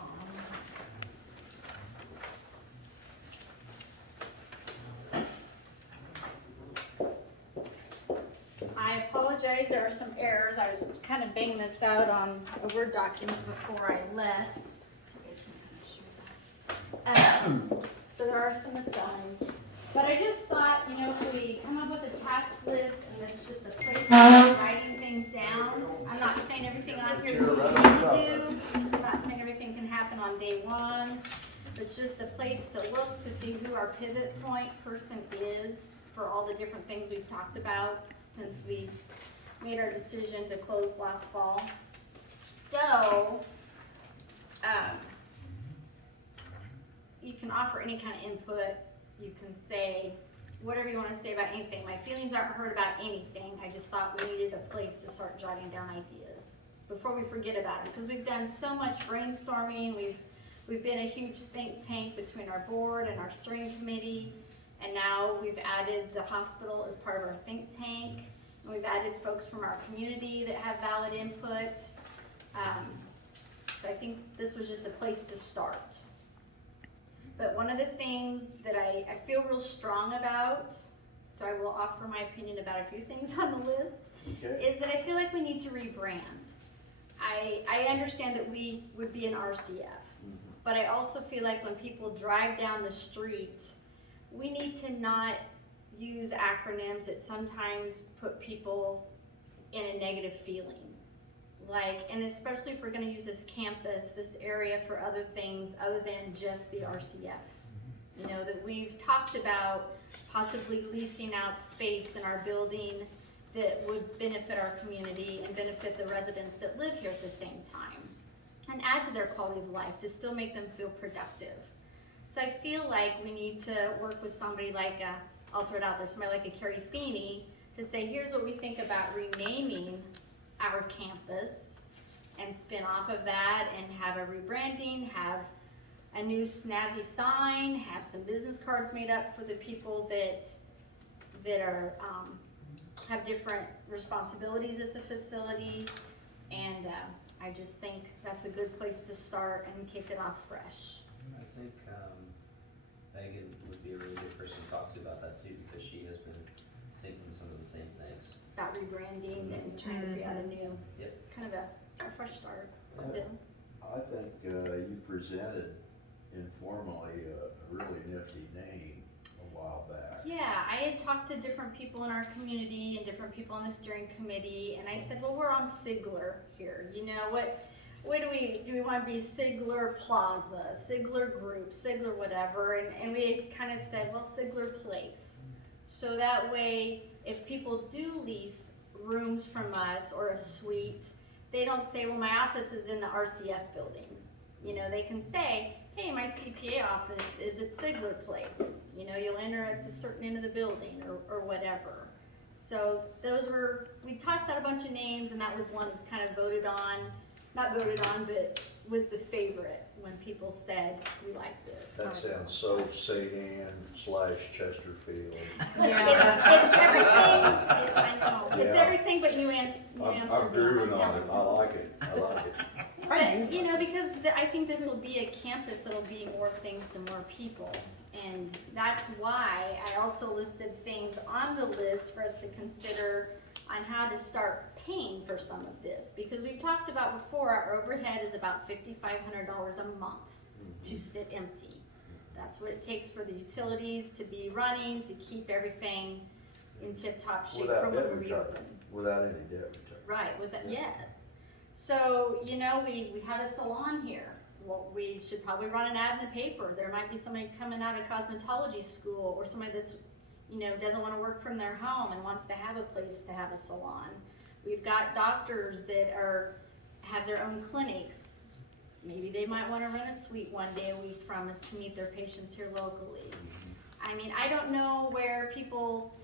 I apologize, there are some errors. I was kind of banging this out on a Word document before I left. So there are some misspellings. But I just thought, if we come up with a task list and it's just a place for writing things down, I'm not saying everything on here is what we need to do. I'm not saying everything can happen on day one. It's just a place to look to see who our pivot point person is for all the different things we've talked about since we made our decision to close last fall. So, you can offer any kind of input. You can say whatever you want to say about anything. My feelings aren't hurt about anything. I just thought we needed a place to start jotting down ideas before we forget about it, because we've done so much brainstorming. We've been a huge think tank between our board and our steering committee, and now we've added the hospital as part of our think tank, and we've added folks from our community that have valid input. So I think this was just a place to start. But one of the things that I feel real strong about, so I will offer my opinion about a few things on the list, is that I feel like we need to rebrand. I understand that we would be an RCF, but I also feel like when people drive down the street, we need to not use acronyms that sometimes put people in a negative feeling. And especially if we're gonna use this campus, this area for other things other than just the RCF. That we've talked about possibly leasing out space in our building that would benefit our community and benefit the residents that live here at the same time, and add to their quality of life to still make them feel productive. So I feel like we need to work with somebody like, I'll throw it out there, somebody like a Carrie Feeney to say, here's what we think about renaming our campus, and spin off of that and have a rebranding, have a new snazzy sign, have some business cards made up for the people that are have different responsibilities at the facility, and I just think that's a good place to start and kick it off fresh. I think Megan would be a really good person to talk to about that too, because she has been thinking some of the same things. About rebranding and trying to figure out a new, kind of a fresh start. I think you presented informally a really nifty name a while back. Yeah, I had talked to different people in our community and different people on the steering committee, and I said, well, we're on Sigler here. What do we want to be? Sigler Plaza, Sigler Group, Sigler whatever, and we kind of said, well, Sigler Place. So that way, if people do lease rooms from us or a suite, they don't say, well, my office is in the RCF building. They can say, hey, my CPA office is at Sigler Place. You'll enter at the certain end of the building or whatever. So we tossed out a bunch of names, and that was one that was kind of not voted on, but was the favorite when people said, we like this. That sounds so St. Anne / Chesterfield. It's everything, I know, it's everything but New Amsterdam. I'm grooving on it, I like it. But, because I think this will be a campus that'll be more things to more people. And that's why I also listed things on the list for us to consider on how to start paying for some of this. Because we've talked about before, our overhead is about $5,500 a month to sit empty. That's what it takes for the utilities to be running, to keep everything in tip-top shape for when we reopen. Without any debt return. Right, yes. So, we have a salon here. well, we should probably run an ad in the paper. There might be somebody coming out of cosmetology school, or somebody that's, doesn't wanna work from their home and wants to have a place to have a salon. We've got doctors that have their own clinics. Maybe they might wanna rent a suite one day a week from us to meet their patients here locally. I mean, I don't know where people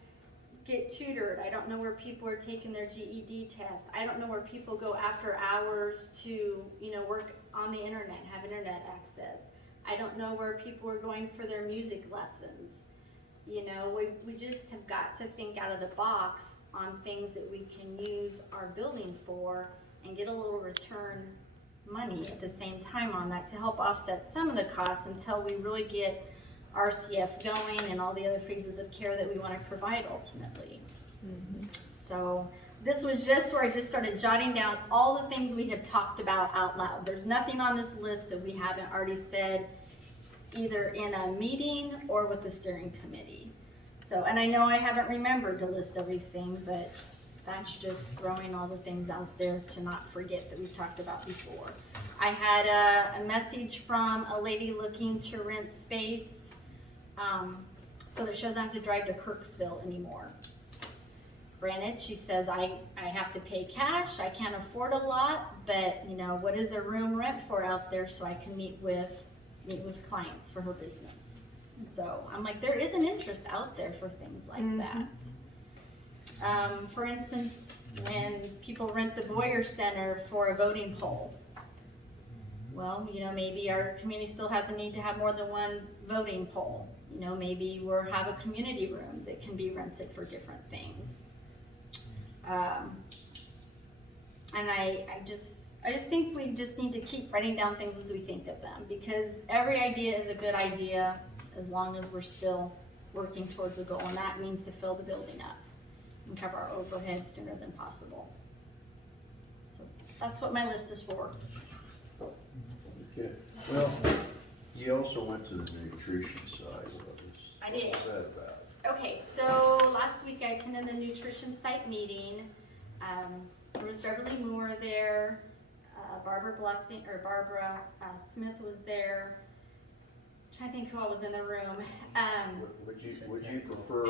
get tutored. I don't know where people are taking their GED test. I don't know where people go after hours to, work on the internet, have internet access. I don't know where people are going for their music lessons. We just have got to think out of the box on things that we can use our building for and get a little return money at the same time on that to help offset some of the costs until we really get RCF going and all the other phases of care that we want to provide ultimately. So this was just where I just started jotting down all the things we have talked about out loud. There's nothing on this list that we haven't already said either in a meeting or with the steering committee. So, and I know I haven't remembered to list everything, but that's just throwing all the things out there to not forget that we've talked about before. I had a message from a lady looking to rent space so that she doesn't have to drive to Kirksville anymore. Granted, she says, I have to pay cash, I can't afford a lot, but what is a room rent for out there so I can meet with clients for her business. So I'm like, there is an interest out there for things like that. For instance, when people rent the Boyer Center for a voting poll, well, maybe our community still has a need to have more than one voting poll. Maybe we'll have a community room that can be rented for different things. And I just think we just need to keep writing down things as we think of them, because every idea is a good idea as long as we're still working towards a goal, and that means to fill the building up and cover our overhead sooner than possible. So that's what my list is for. Okay, well, you also went to the nutrition side. I did. What's that about? Okay, so last week I attended the nutrition site meeting. There was Beverly Moore there, Barbara Smith was there. I'm trying to think who all was in the room. Would you prefer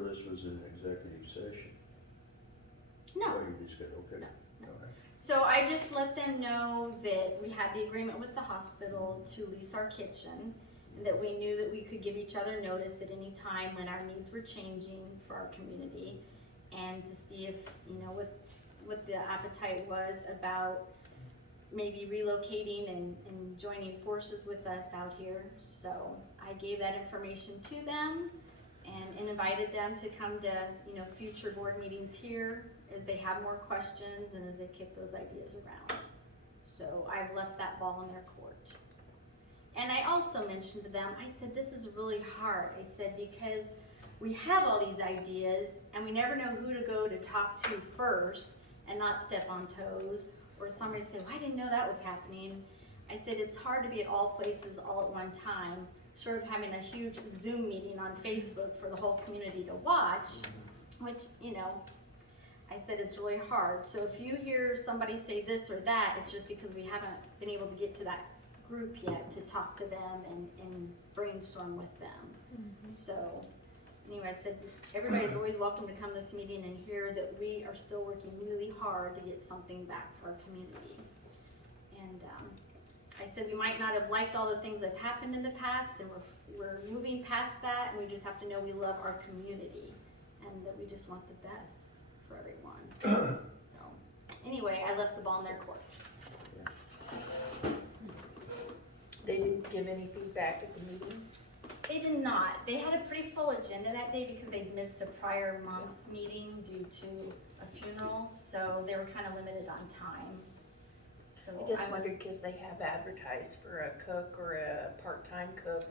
this was an executive session? No. Oh, you just got, okay. No. All right. So I just let them know that we had the agreement with the hospital to lease our kitchen, and that we knew that we could give each other notice at any time when our needs were changing for our community, and to see if, what the appetite was about maybe relocating and joining forces with us out here. So I gave that information to them and invited them to come to, future board meetings here as they have more questions and as they kick those ideas around. So I've left that ball in their court. And I also mentioned to them, I said, this is really hard. I said, because we have all these ideas and we never know who to go to talk to first and not step on toes, or somebody say, well, I didn't know that was happening. I said, it's hard to be at all places all at one time, short of having a huge Zoom meeting on Facebook for the whole community to watch, which, I said it's really hard. So if you hear somebody say this or that, it's just because we haven't been able to get to that group yet to talk to them and brainstorm with them. So anyway, I said, everybody's always welcome to come to this meeting and hear that we are still working really hard to get something back for our community. And I said we might not have liked all the things that have happened in the past, and we're moving past that, and we just have to know we love our community and that we just want the best for everyone. So anyway, I left the ball in their court. They didn't give any feedback at the meeting? They did not. They had a pretty full agenda that day because they'd missed the prior month's meeting due to a funeral, so they were kind of limited on time. So I just wondered, because they have advertised for a cook or a part-time cook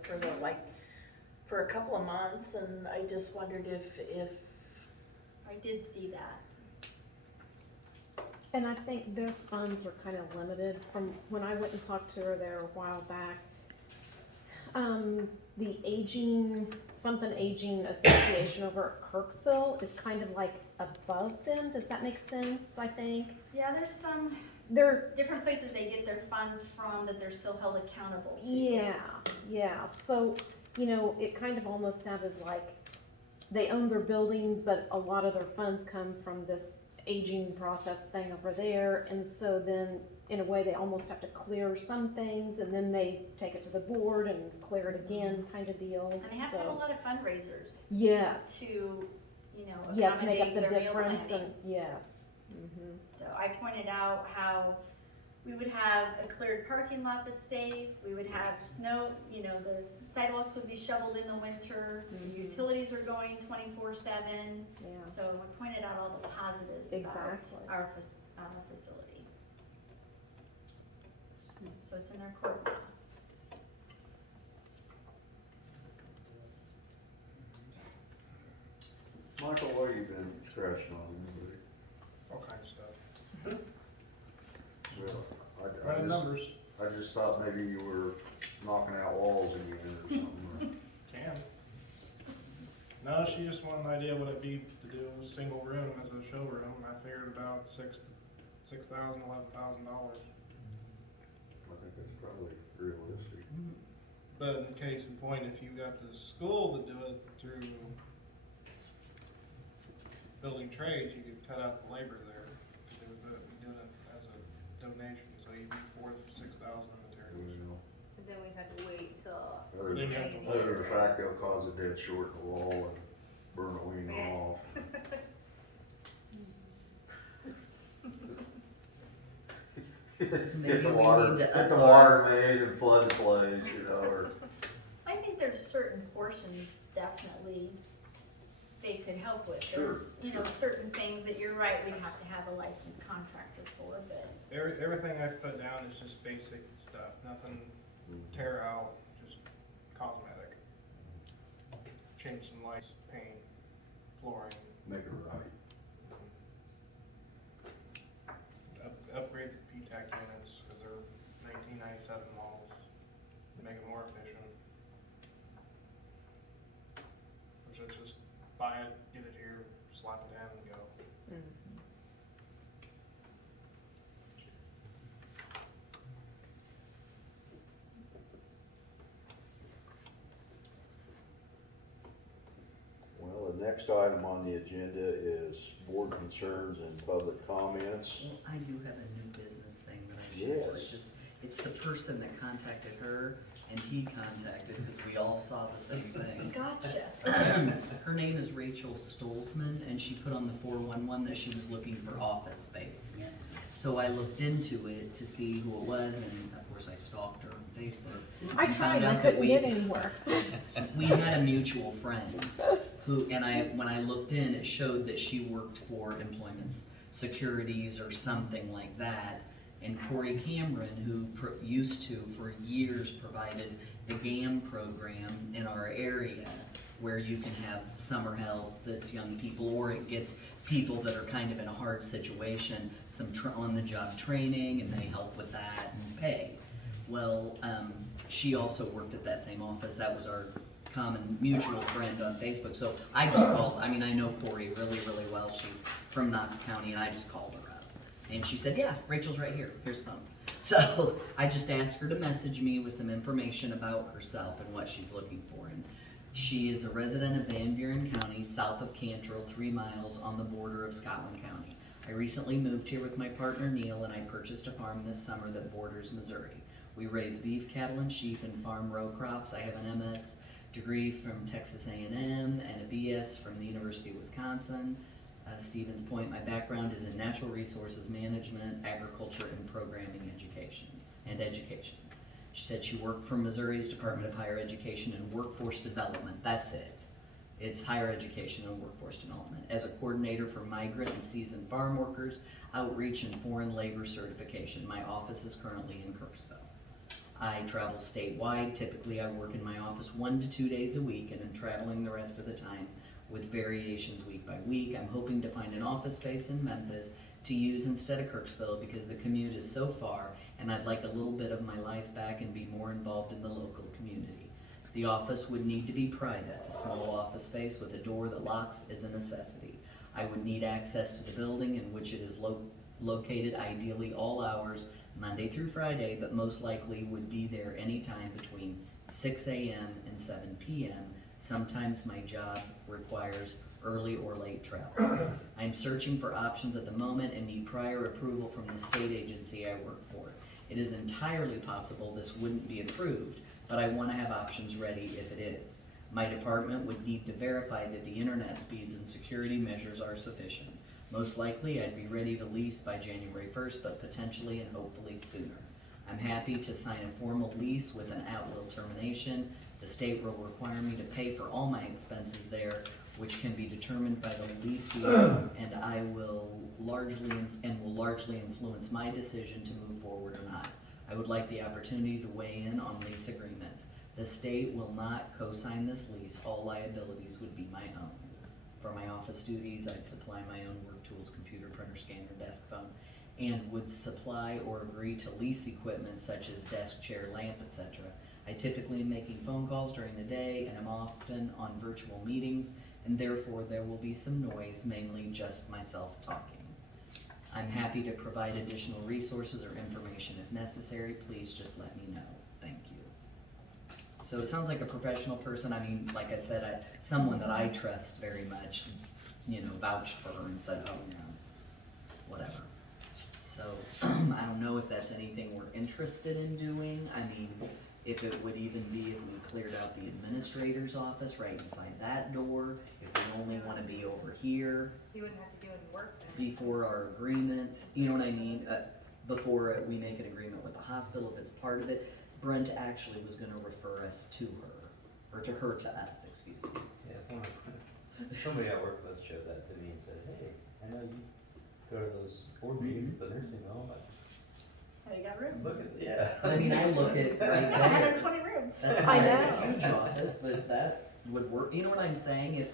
for a couple of months, and I just wondered if I did see that. And I think their funds are kind of limited. From when I went and talked to her there a while back, The something aging association over at Kirksville is kind of like above them. Does that make sense, I think? Yeah, there's some They're, different places they get their funds from that they're still held accountable to. yeah. So, it kind of almost sounded like they own their building, but a lot of their funds come from this aging process thing over there. And so then, in a way, they almost have to clear some things, and then they take it to the board and clear it again, kind of deal. And they have to have a lot of fundraisers Yes. to, Yeah, to make up accommodate the their meal difference, planning. and yes. Mm-hmm. So I pointed out how we would have a cleared parking lot that's safe, we would have snow, the sidewalks would be shoveled in the winter, the utilities are going 24/7. Yeah. So we pointed out all the positives about Exactly. our facility. So it's in our court now. Michael, what have you been crashing on lately? All kinds of stuff. Well, Running numbers. I just thought maybe you were knocking out walls again or something. Can. No, she just wanted an idea what it'd be to do a single room as a showroom. I figured about $11,000. I think that's probably realistic. But in case in point, if you got the school to do it through building trades, you could cut out the labor there. Cause they would be doing it as a donation, so you'd be $4,000 to $6,000 in materials. But then we had to wait till. Other Then you have to than the fact they'll cause a dead short in the wall and burn a wing Yeah. off. Maybe we water, need to get the up water main and flood the place, or. I think there's certain portions definitely they could help with. Sure, There's, certain things that you're right, we'd have to have a licensed contractor for, but Everything I've put down is just basic stuff, nothing tear out, just cosmetic. Change some lights, paint, flooring, Make it right. upgrade the P-TAC units, cause they're 1997 models, make it more efficient. Which is just buy it, get it here, slap it in and go. Well, the next item on the agenda is board concerns and public comments. Well, I do have a new business thing that I should, Yes. it's the person that contacted her and he contacted, because we all saw the same thing. gotcha. Her name is Rachel Stolzman, and she put on the 411 that she was looking for office space. So I looked into it to see who it was, and of course I stalked her on Facebook. I and tried, found I out that couldn't get anywhere. we had a mutual friend who, and when I looked in, it showed that she worked for Employment Securities or something like that. And Corey Cameron, who used to, for years, provided the GAM program in our area, where you can have summer help that's young people, or it gets people that are kind of in a hard situation, some on-the-job training, and they help with that and pay. Well, she also worked at that same office. That was our common mutual friend on Facebook. So I just called, I know Corey really, really well. She's from Knox County, and I just called her up. And she said, yeah, Rachel's right here, here's the phone. So I just asked her to message me with some information about herself and what she's looking for. And she is a resident of Van Buren County, south of Cantrell, 3 miles on the border of Scotland County. I recently moved here with my partner Neil, and I purchased a farm this summer that borders Missouri. We raise beef, cattle, and sheep and farm row crops. I have an MS degree from Texas A&M and a BS from the University of Wisconsin. Stevens Point, my background is in natural resources management, agriculture, and programming education. She said she worked for Missouri's Department of Higher Education and Workforce Development. That's it. It's higher education and workforce development. As a coordinator for migrant and seasoned farm workers, outreach, and foreign labor certification. My office is currently in Kirksville. I travel statewide. Typically, I work in my office 1 to 2 days a week, and I'm traveling the rest of the time with variations week by week. I'm hoping to find an office space in Memphis to use instead of Kirksville because the commute is so far, and I'd like a little bit of my life back and be more involved in the local community. The office would need to be private. A small office space with a door that locks is a necessity. I would need access to the building in which it is located, ideally all hours, Monday through Friday, but most likely would be there anytime between 6 a.m. and 7 p.m. Sometimes my job requires early or late travel. I'm searching for options at the moment and need prior approval from the state agency I work for. It is entirely possible this wouldn't be approved, but I want to have options ready if it is. My department would need to verify that the internet speeds and security measures are sufficient. Most likely I'd be ready to lease by January 1st, but potentially and hopefully sooner. I'm happy to sign a formal lease with an at-will termination. The state will require me to pay for all my expenses there, which can be determined by the leasing, and I will largely influence my decision to move forward or not. I would like the opportunity to weigh in on lease agreements. The state will not co-sign this lease. All liabilities would be my own. For my office duties, I'd supply my own work tools, computer, printer, scanner, desk phone, and would supply or agree to lease equipment such as desk, chair, lamp, etc. I typically am making phone calls during the day and am often on virtual meetings, and therefore there will be some noise, mainly just myself talking. I'm happy to provide additional resources or information if necessary. Please just let me know. Thank you. So it sounds like a professional person. I mean, like I said, someone that I trust very much, you know, vouched for her and said, oh, you know, whatever. So I don't know if that's anything we're interested in doing. I mean, if it would even be if we cleared out the administrator's office right inside that door, if we only want to be over here You wouldn't have to do any work then. before our agreement, you know what I mean? Before we make an agreement with the hospital, if it's part of it. Brent actually was gonna refer us to her, or to her to us, excuse me. Yeah, somebody at work with us showed that to me and said, hey, I know you go to those board meetings at the nursing home, but They got room. look at, yeah. I mean, I look at right there. 120 rooms. That's not a huge office, but that would work. You know what I'm saying?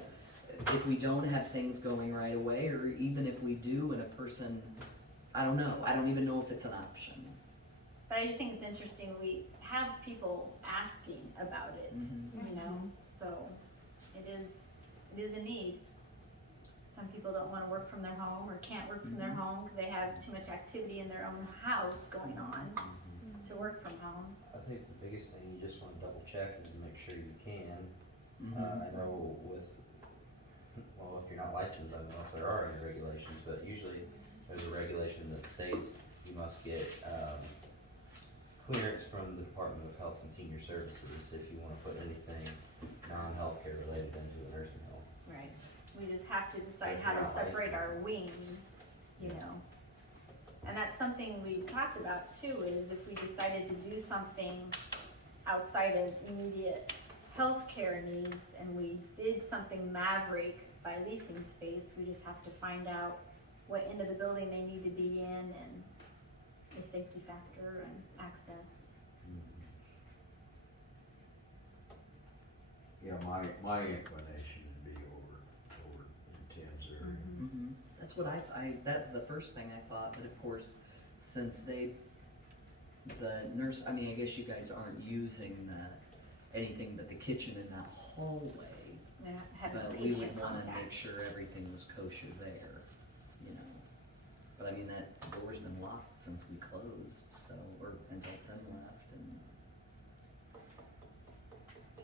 If we don't have things going right away, or even if we do and a person, I don't know. I don't even know if it's an option. But I just think it's interesting, we have people asking about it, you know, so it is a need. Some people don't wanna work from their home or can't work from their home because they have too much activity in their own house going on to work from home. I think the biggest thing you just wanna double check is to make sure you can. Mhm. I know with, well, if you're not licensed, I don't know if there are any regulations, but usually there's a regulation that states you must get, clearance from the Department of Health and Senior Services if you wanna put anything non-healthcare related into a nursing home. Right. We just have to decide how to separate our wings, you know. And that's something we've talked about too, is if we decided to do something outside of immediate healthcare needs and we did something maverick by leasing space, we just have to find out what end of the building they need to be in and the safety factor and access. Yeah, my inclination would be over in Tim's area. Mhm. That's what that's the first thing I thought, but of course, since the nurse, I mean, I guess you guys aren't using anything but the kitchen in that hallway. They're not having But we would patient wanna contact. make sure everything was kosher there, you know. But I mean, that door's been locked since we closed, so, or until Tim left, and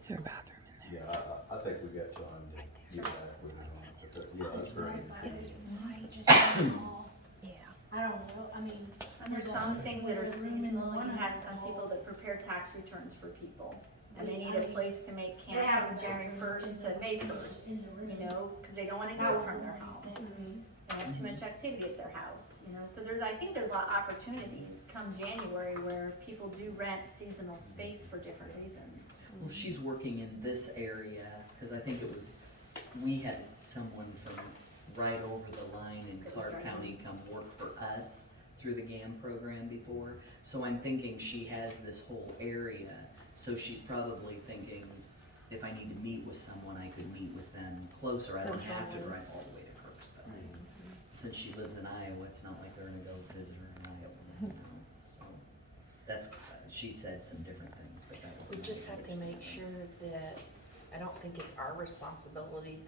Is there a bathroom in there? Yeah, I think we got time to get back with it on it, but yeah, that's great. It's right just down the hall. Yeah. I don't know, I mean. And there's there's some a- things that are there's room in seasonal, one you of have the some hall. people that prepare tax returns for people. And they I need a mean, place to make they camp have from a January bathroom first in to the- May first, in the room. you know, cause they don't wanna That go was from the their main home. thing. They have too much activity at their house, you know, so I think there's a lot of opportunities come January where people do rent seasonal space for different reasons. well, she's working in this area, cause I think it was, we had someone from right over the line in Clark County come work for us through the GAM program before. So I'm thinking she has this whole area, so she's probably thinking, if I need to meet with someone, I could meet with them closer, I don't have to Centrally. drive all the way to Kirksville. Since she lives in Iowa, it's not like they're gonna go visit her in Iowa, you know, so. That's, she said some different things, but that was. We my just have to understanding. make sure that, I don't think it's our responsibility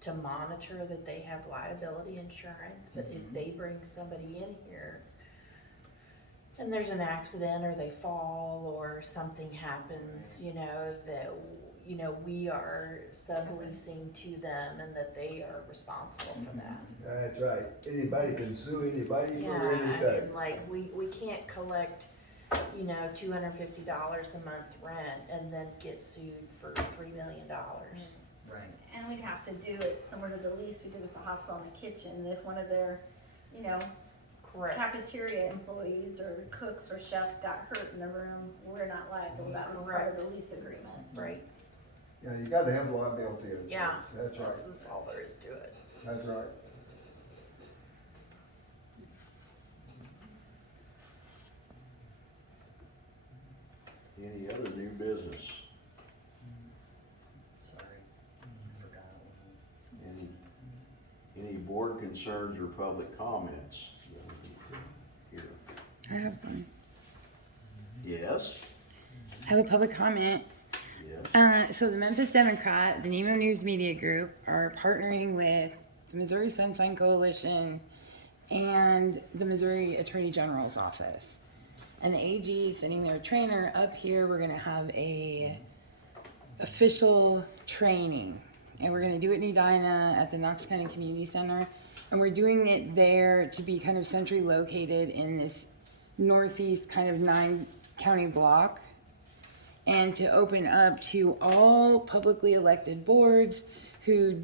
to monitor that they have liability insurance, but if they bring somebody in here and there's an accident or they fall or something happens, that, we are subleasing to them and that they are responsible for that. That's right. Anybody can sue anybody Yeah, for anything. and like, we can't collect, $250 a month rent and then get sued for $3 million. Right. And we'd have to do it similar to the lease we did with the hospital and the kitchen. If one of their, Correct. cafeteria employees or cooks or chefs got hurt in the room, we're not liable. That was part of the lease agreement. Right, Yeah, you gotta have liability insurance. yeah. That's right. This is all there is to it. That's right. Any other new business? Sorry, I forgot. Any board concerns or public comments? Here. I have one. Yes? I have a public comment. Yes. So the Memphis Democrat, the NEMOnews Media Group, are partnering with the Missouri Sunshine Coalition and the Missouri Attorney General's office. And the AG is sending their trainer up here. We're gonna have a official training. And we're gonna do it in Edina at the Knox County Community Center. And we're doing it there to be kind of centrally located in this northeast kind of 9-county block. And to open up to all publicly elected boards who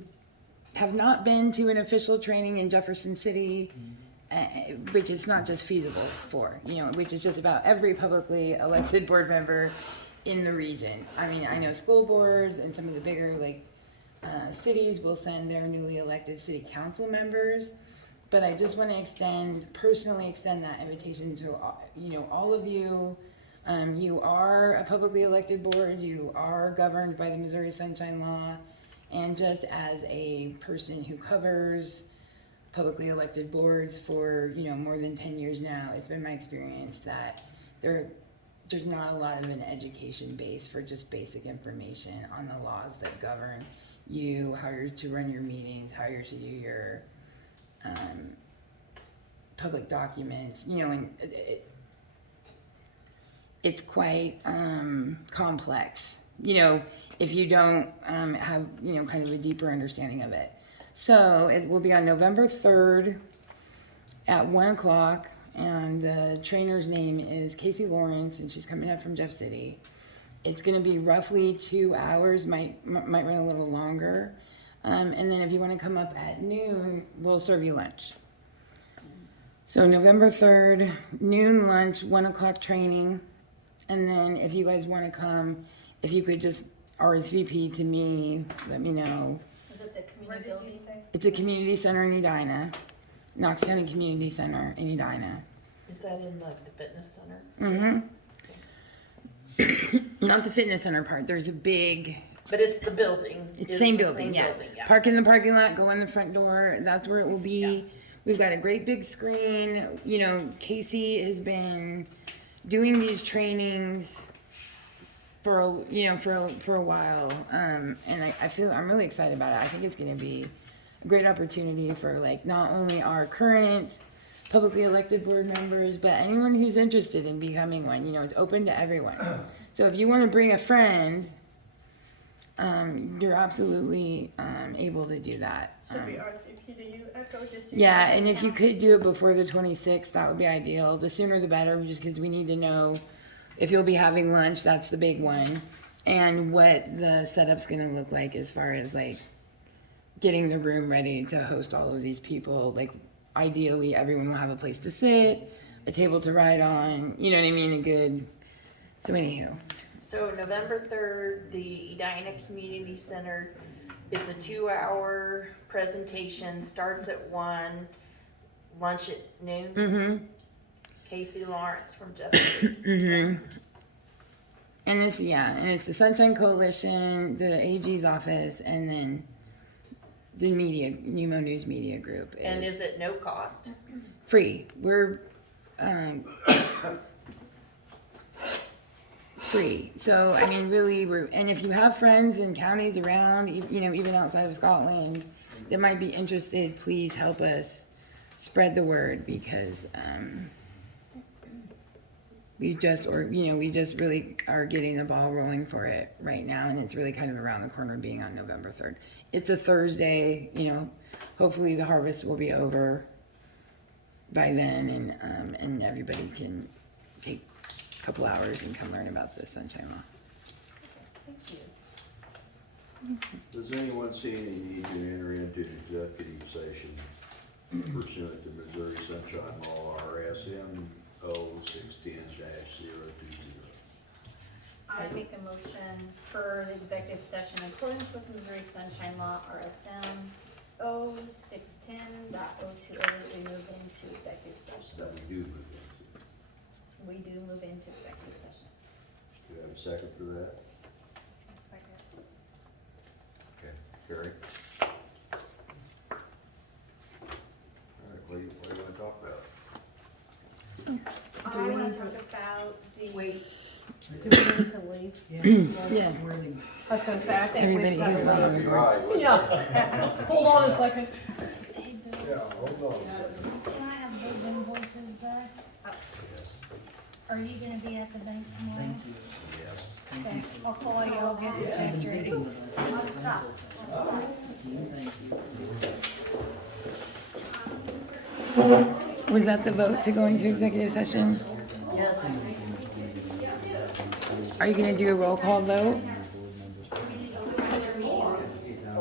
have not been to an official training in Jefferson City, which is not just feasible for, which is just about every publicly elected board member in the region. I mean, I know school boards and some of the bigger cities will send their newly elected city council members, but I just want to personally extend that invitation to all of you. You are a publicly elected board, you are governed by the Missouri Sunshine Law, and just as a person who covers publicly elected boards for, more than 10 years now, it's been my experience that there's not a lot of an education base for just basic information on the laws that govern you, how you're to run your meetings, how you're to do your public documents, and it's quite complex, if you don't have, kind of a deeper understanding of it. So it will be on November 3rd at 1 o'clock, and the trainer's name is Casey Lawrence, and she's coming up from Jeff City. It's going to be roughly 2 hours, might run a little longer. And then if you want to come up at noon, we'll serve you lunch. So November 3rd, noon lunch, 1 o'clock training. And then if you guys want to come, if you could just RSVP to me, let me know. Is it the community building? It's a community center in Edina, Knox County Community Center in Edina. Is that in the fitness center? Mm-hmm. Not the fitness center part. There's a big. But it's the building. It's same building, yeah. Park in the parking lot, go in the front door. That's where it will be. Yeah. We've got a great big screen. Casey has been doing these trainings for a while, and I'm really excited about it. I think it's going to be a great opportunity for not only our current publicly elected board members, but anyone who's interested in becoming one. It's open to everyone. So if you want to bring a friend, you're absolutely able to do that. Should we RSVP to you, Echo? Yeah, and if you could do it before the 26th, that would be ideal. The sooner the better, just because we need to know if you'll be having lunch. That's the big one, and what the setup's going to look like as far as getting the room ready to host all of these people. Ideally, everyone will have a place to sit, a table to ride on. You know what I mean? A good. So anywho. So November 3rd, the Edina Community Center, it's a 2-hour presentation, starts at 1, lunch at noon. Mm-hmm. Casey Lawrence from Justice. Mm-hmm. And it's the Sunshine Coalition, the AG's office, and then the NEMOnews Media Group. And is it no cost? Free. free. So, I mean, really, and if you have friends in counties around, even outside of Scotland that might be interested, please help us spread the word, because we just really are getting the ball rolling for it right now, and it's really kind of around the corner being on November 3rd. It's a Thursday, hopefully the harvest will be over by then, and everybody can take a couple hours and come learn about the Sunshine Law. Does anyone see any need to enter into executive session pursuant to Missouri Sunshine Law RSMO 610-020? I make a motion for the executive session in accordance with Missouri Sunshine Law, RSM 0610.020, we move into executive session. That we do move into. We do move into executive session. Do you have a second for that? Okay, Carrie? All right, what do you want to talk about? I want to talk about the. Wait. Do we need to leave? Yeah. I was gonna say, I think Everybody we've who's got not to. on board. Right, what- Yeah. Hold on a second. Hey, Bill, Yeah, hold on a second. can I have those invoices back? Are you gonna be at the bank tomorrow? Thank you. Yes. Okay, I'll call you, I'll get the check ready. I'll stop. Was that the vote to go into executive session? Yes. Are you gonna do a roll call vote? Are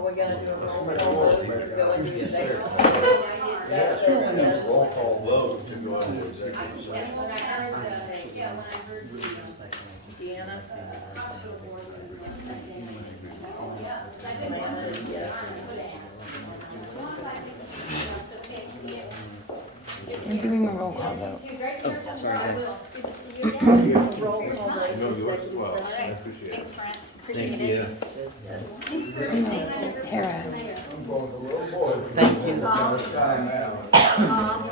we gonna do a roll call vote to go into executive? Roll call vote to go into executive session. Deanna? Yes. We're doing a roll call vote. Oh, sorry, guys. Roll call vote to executive session. Thanks, Brent. Thank you. Tara. I'm going to, oh boy. Thank you. Time out.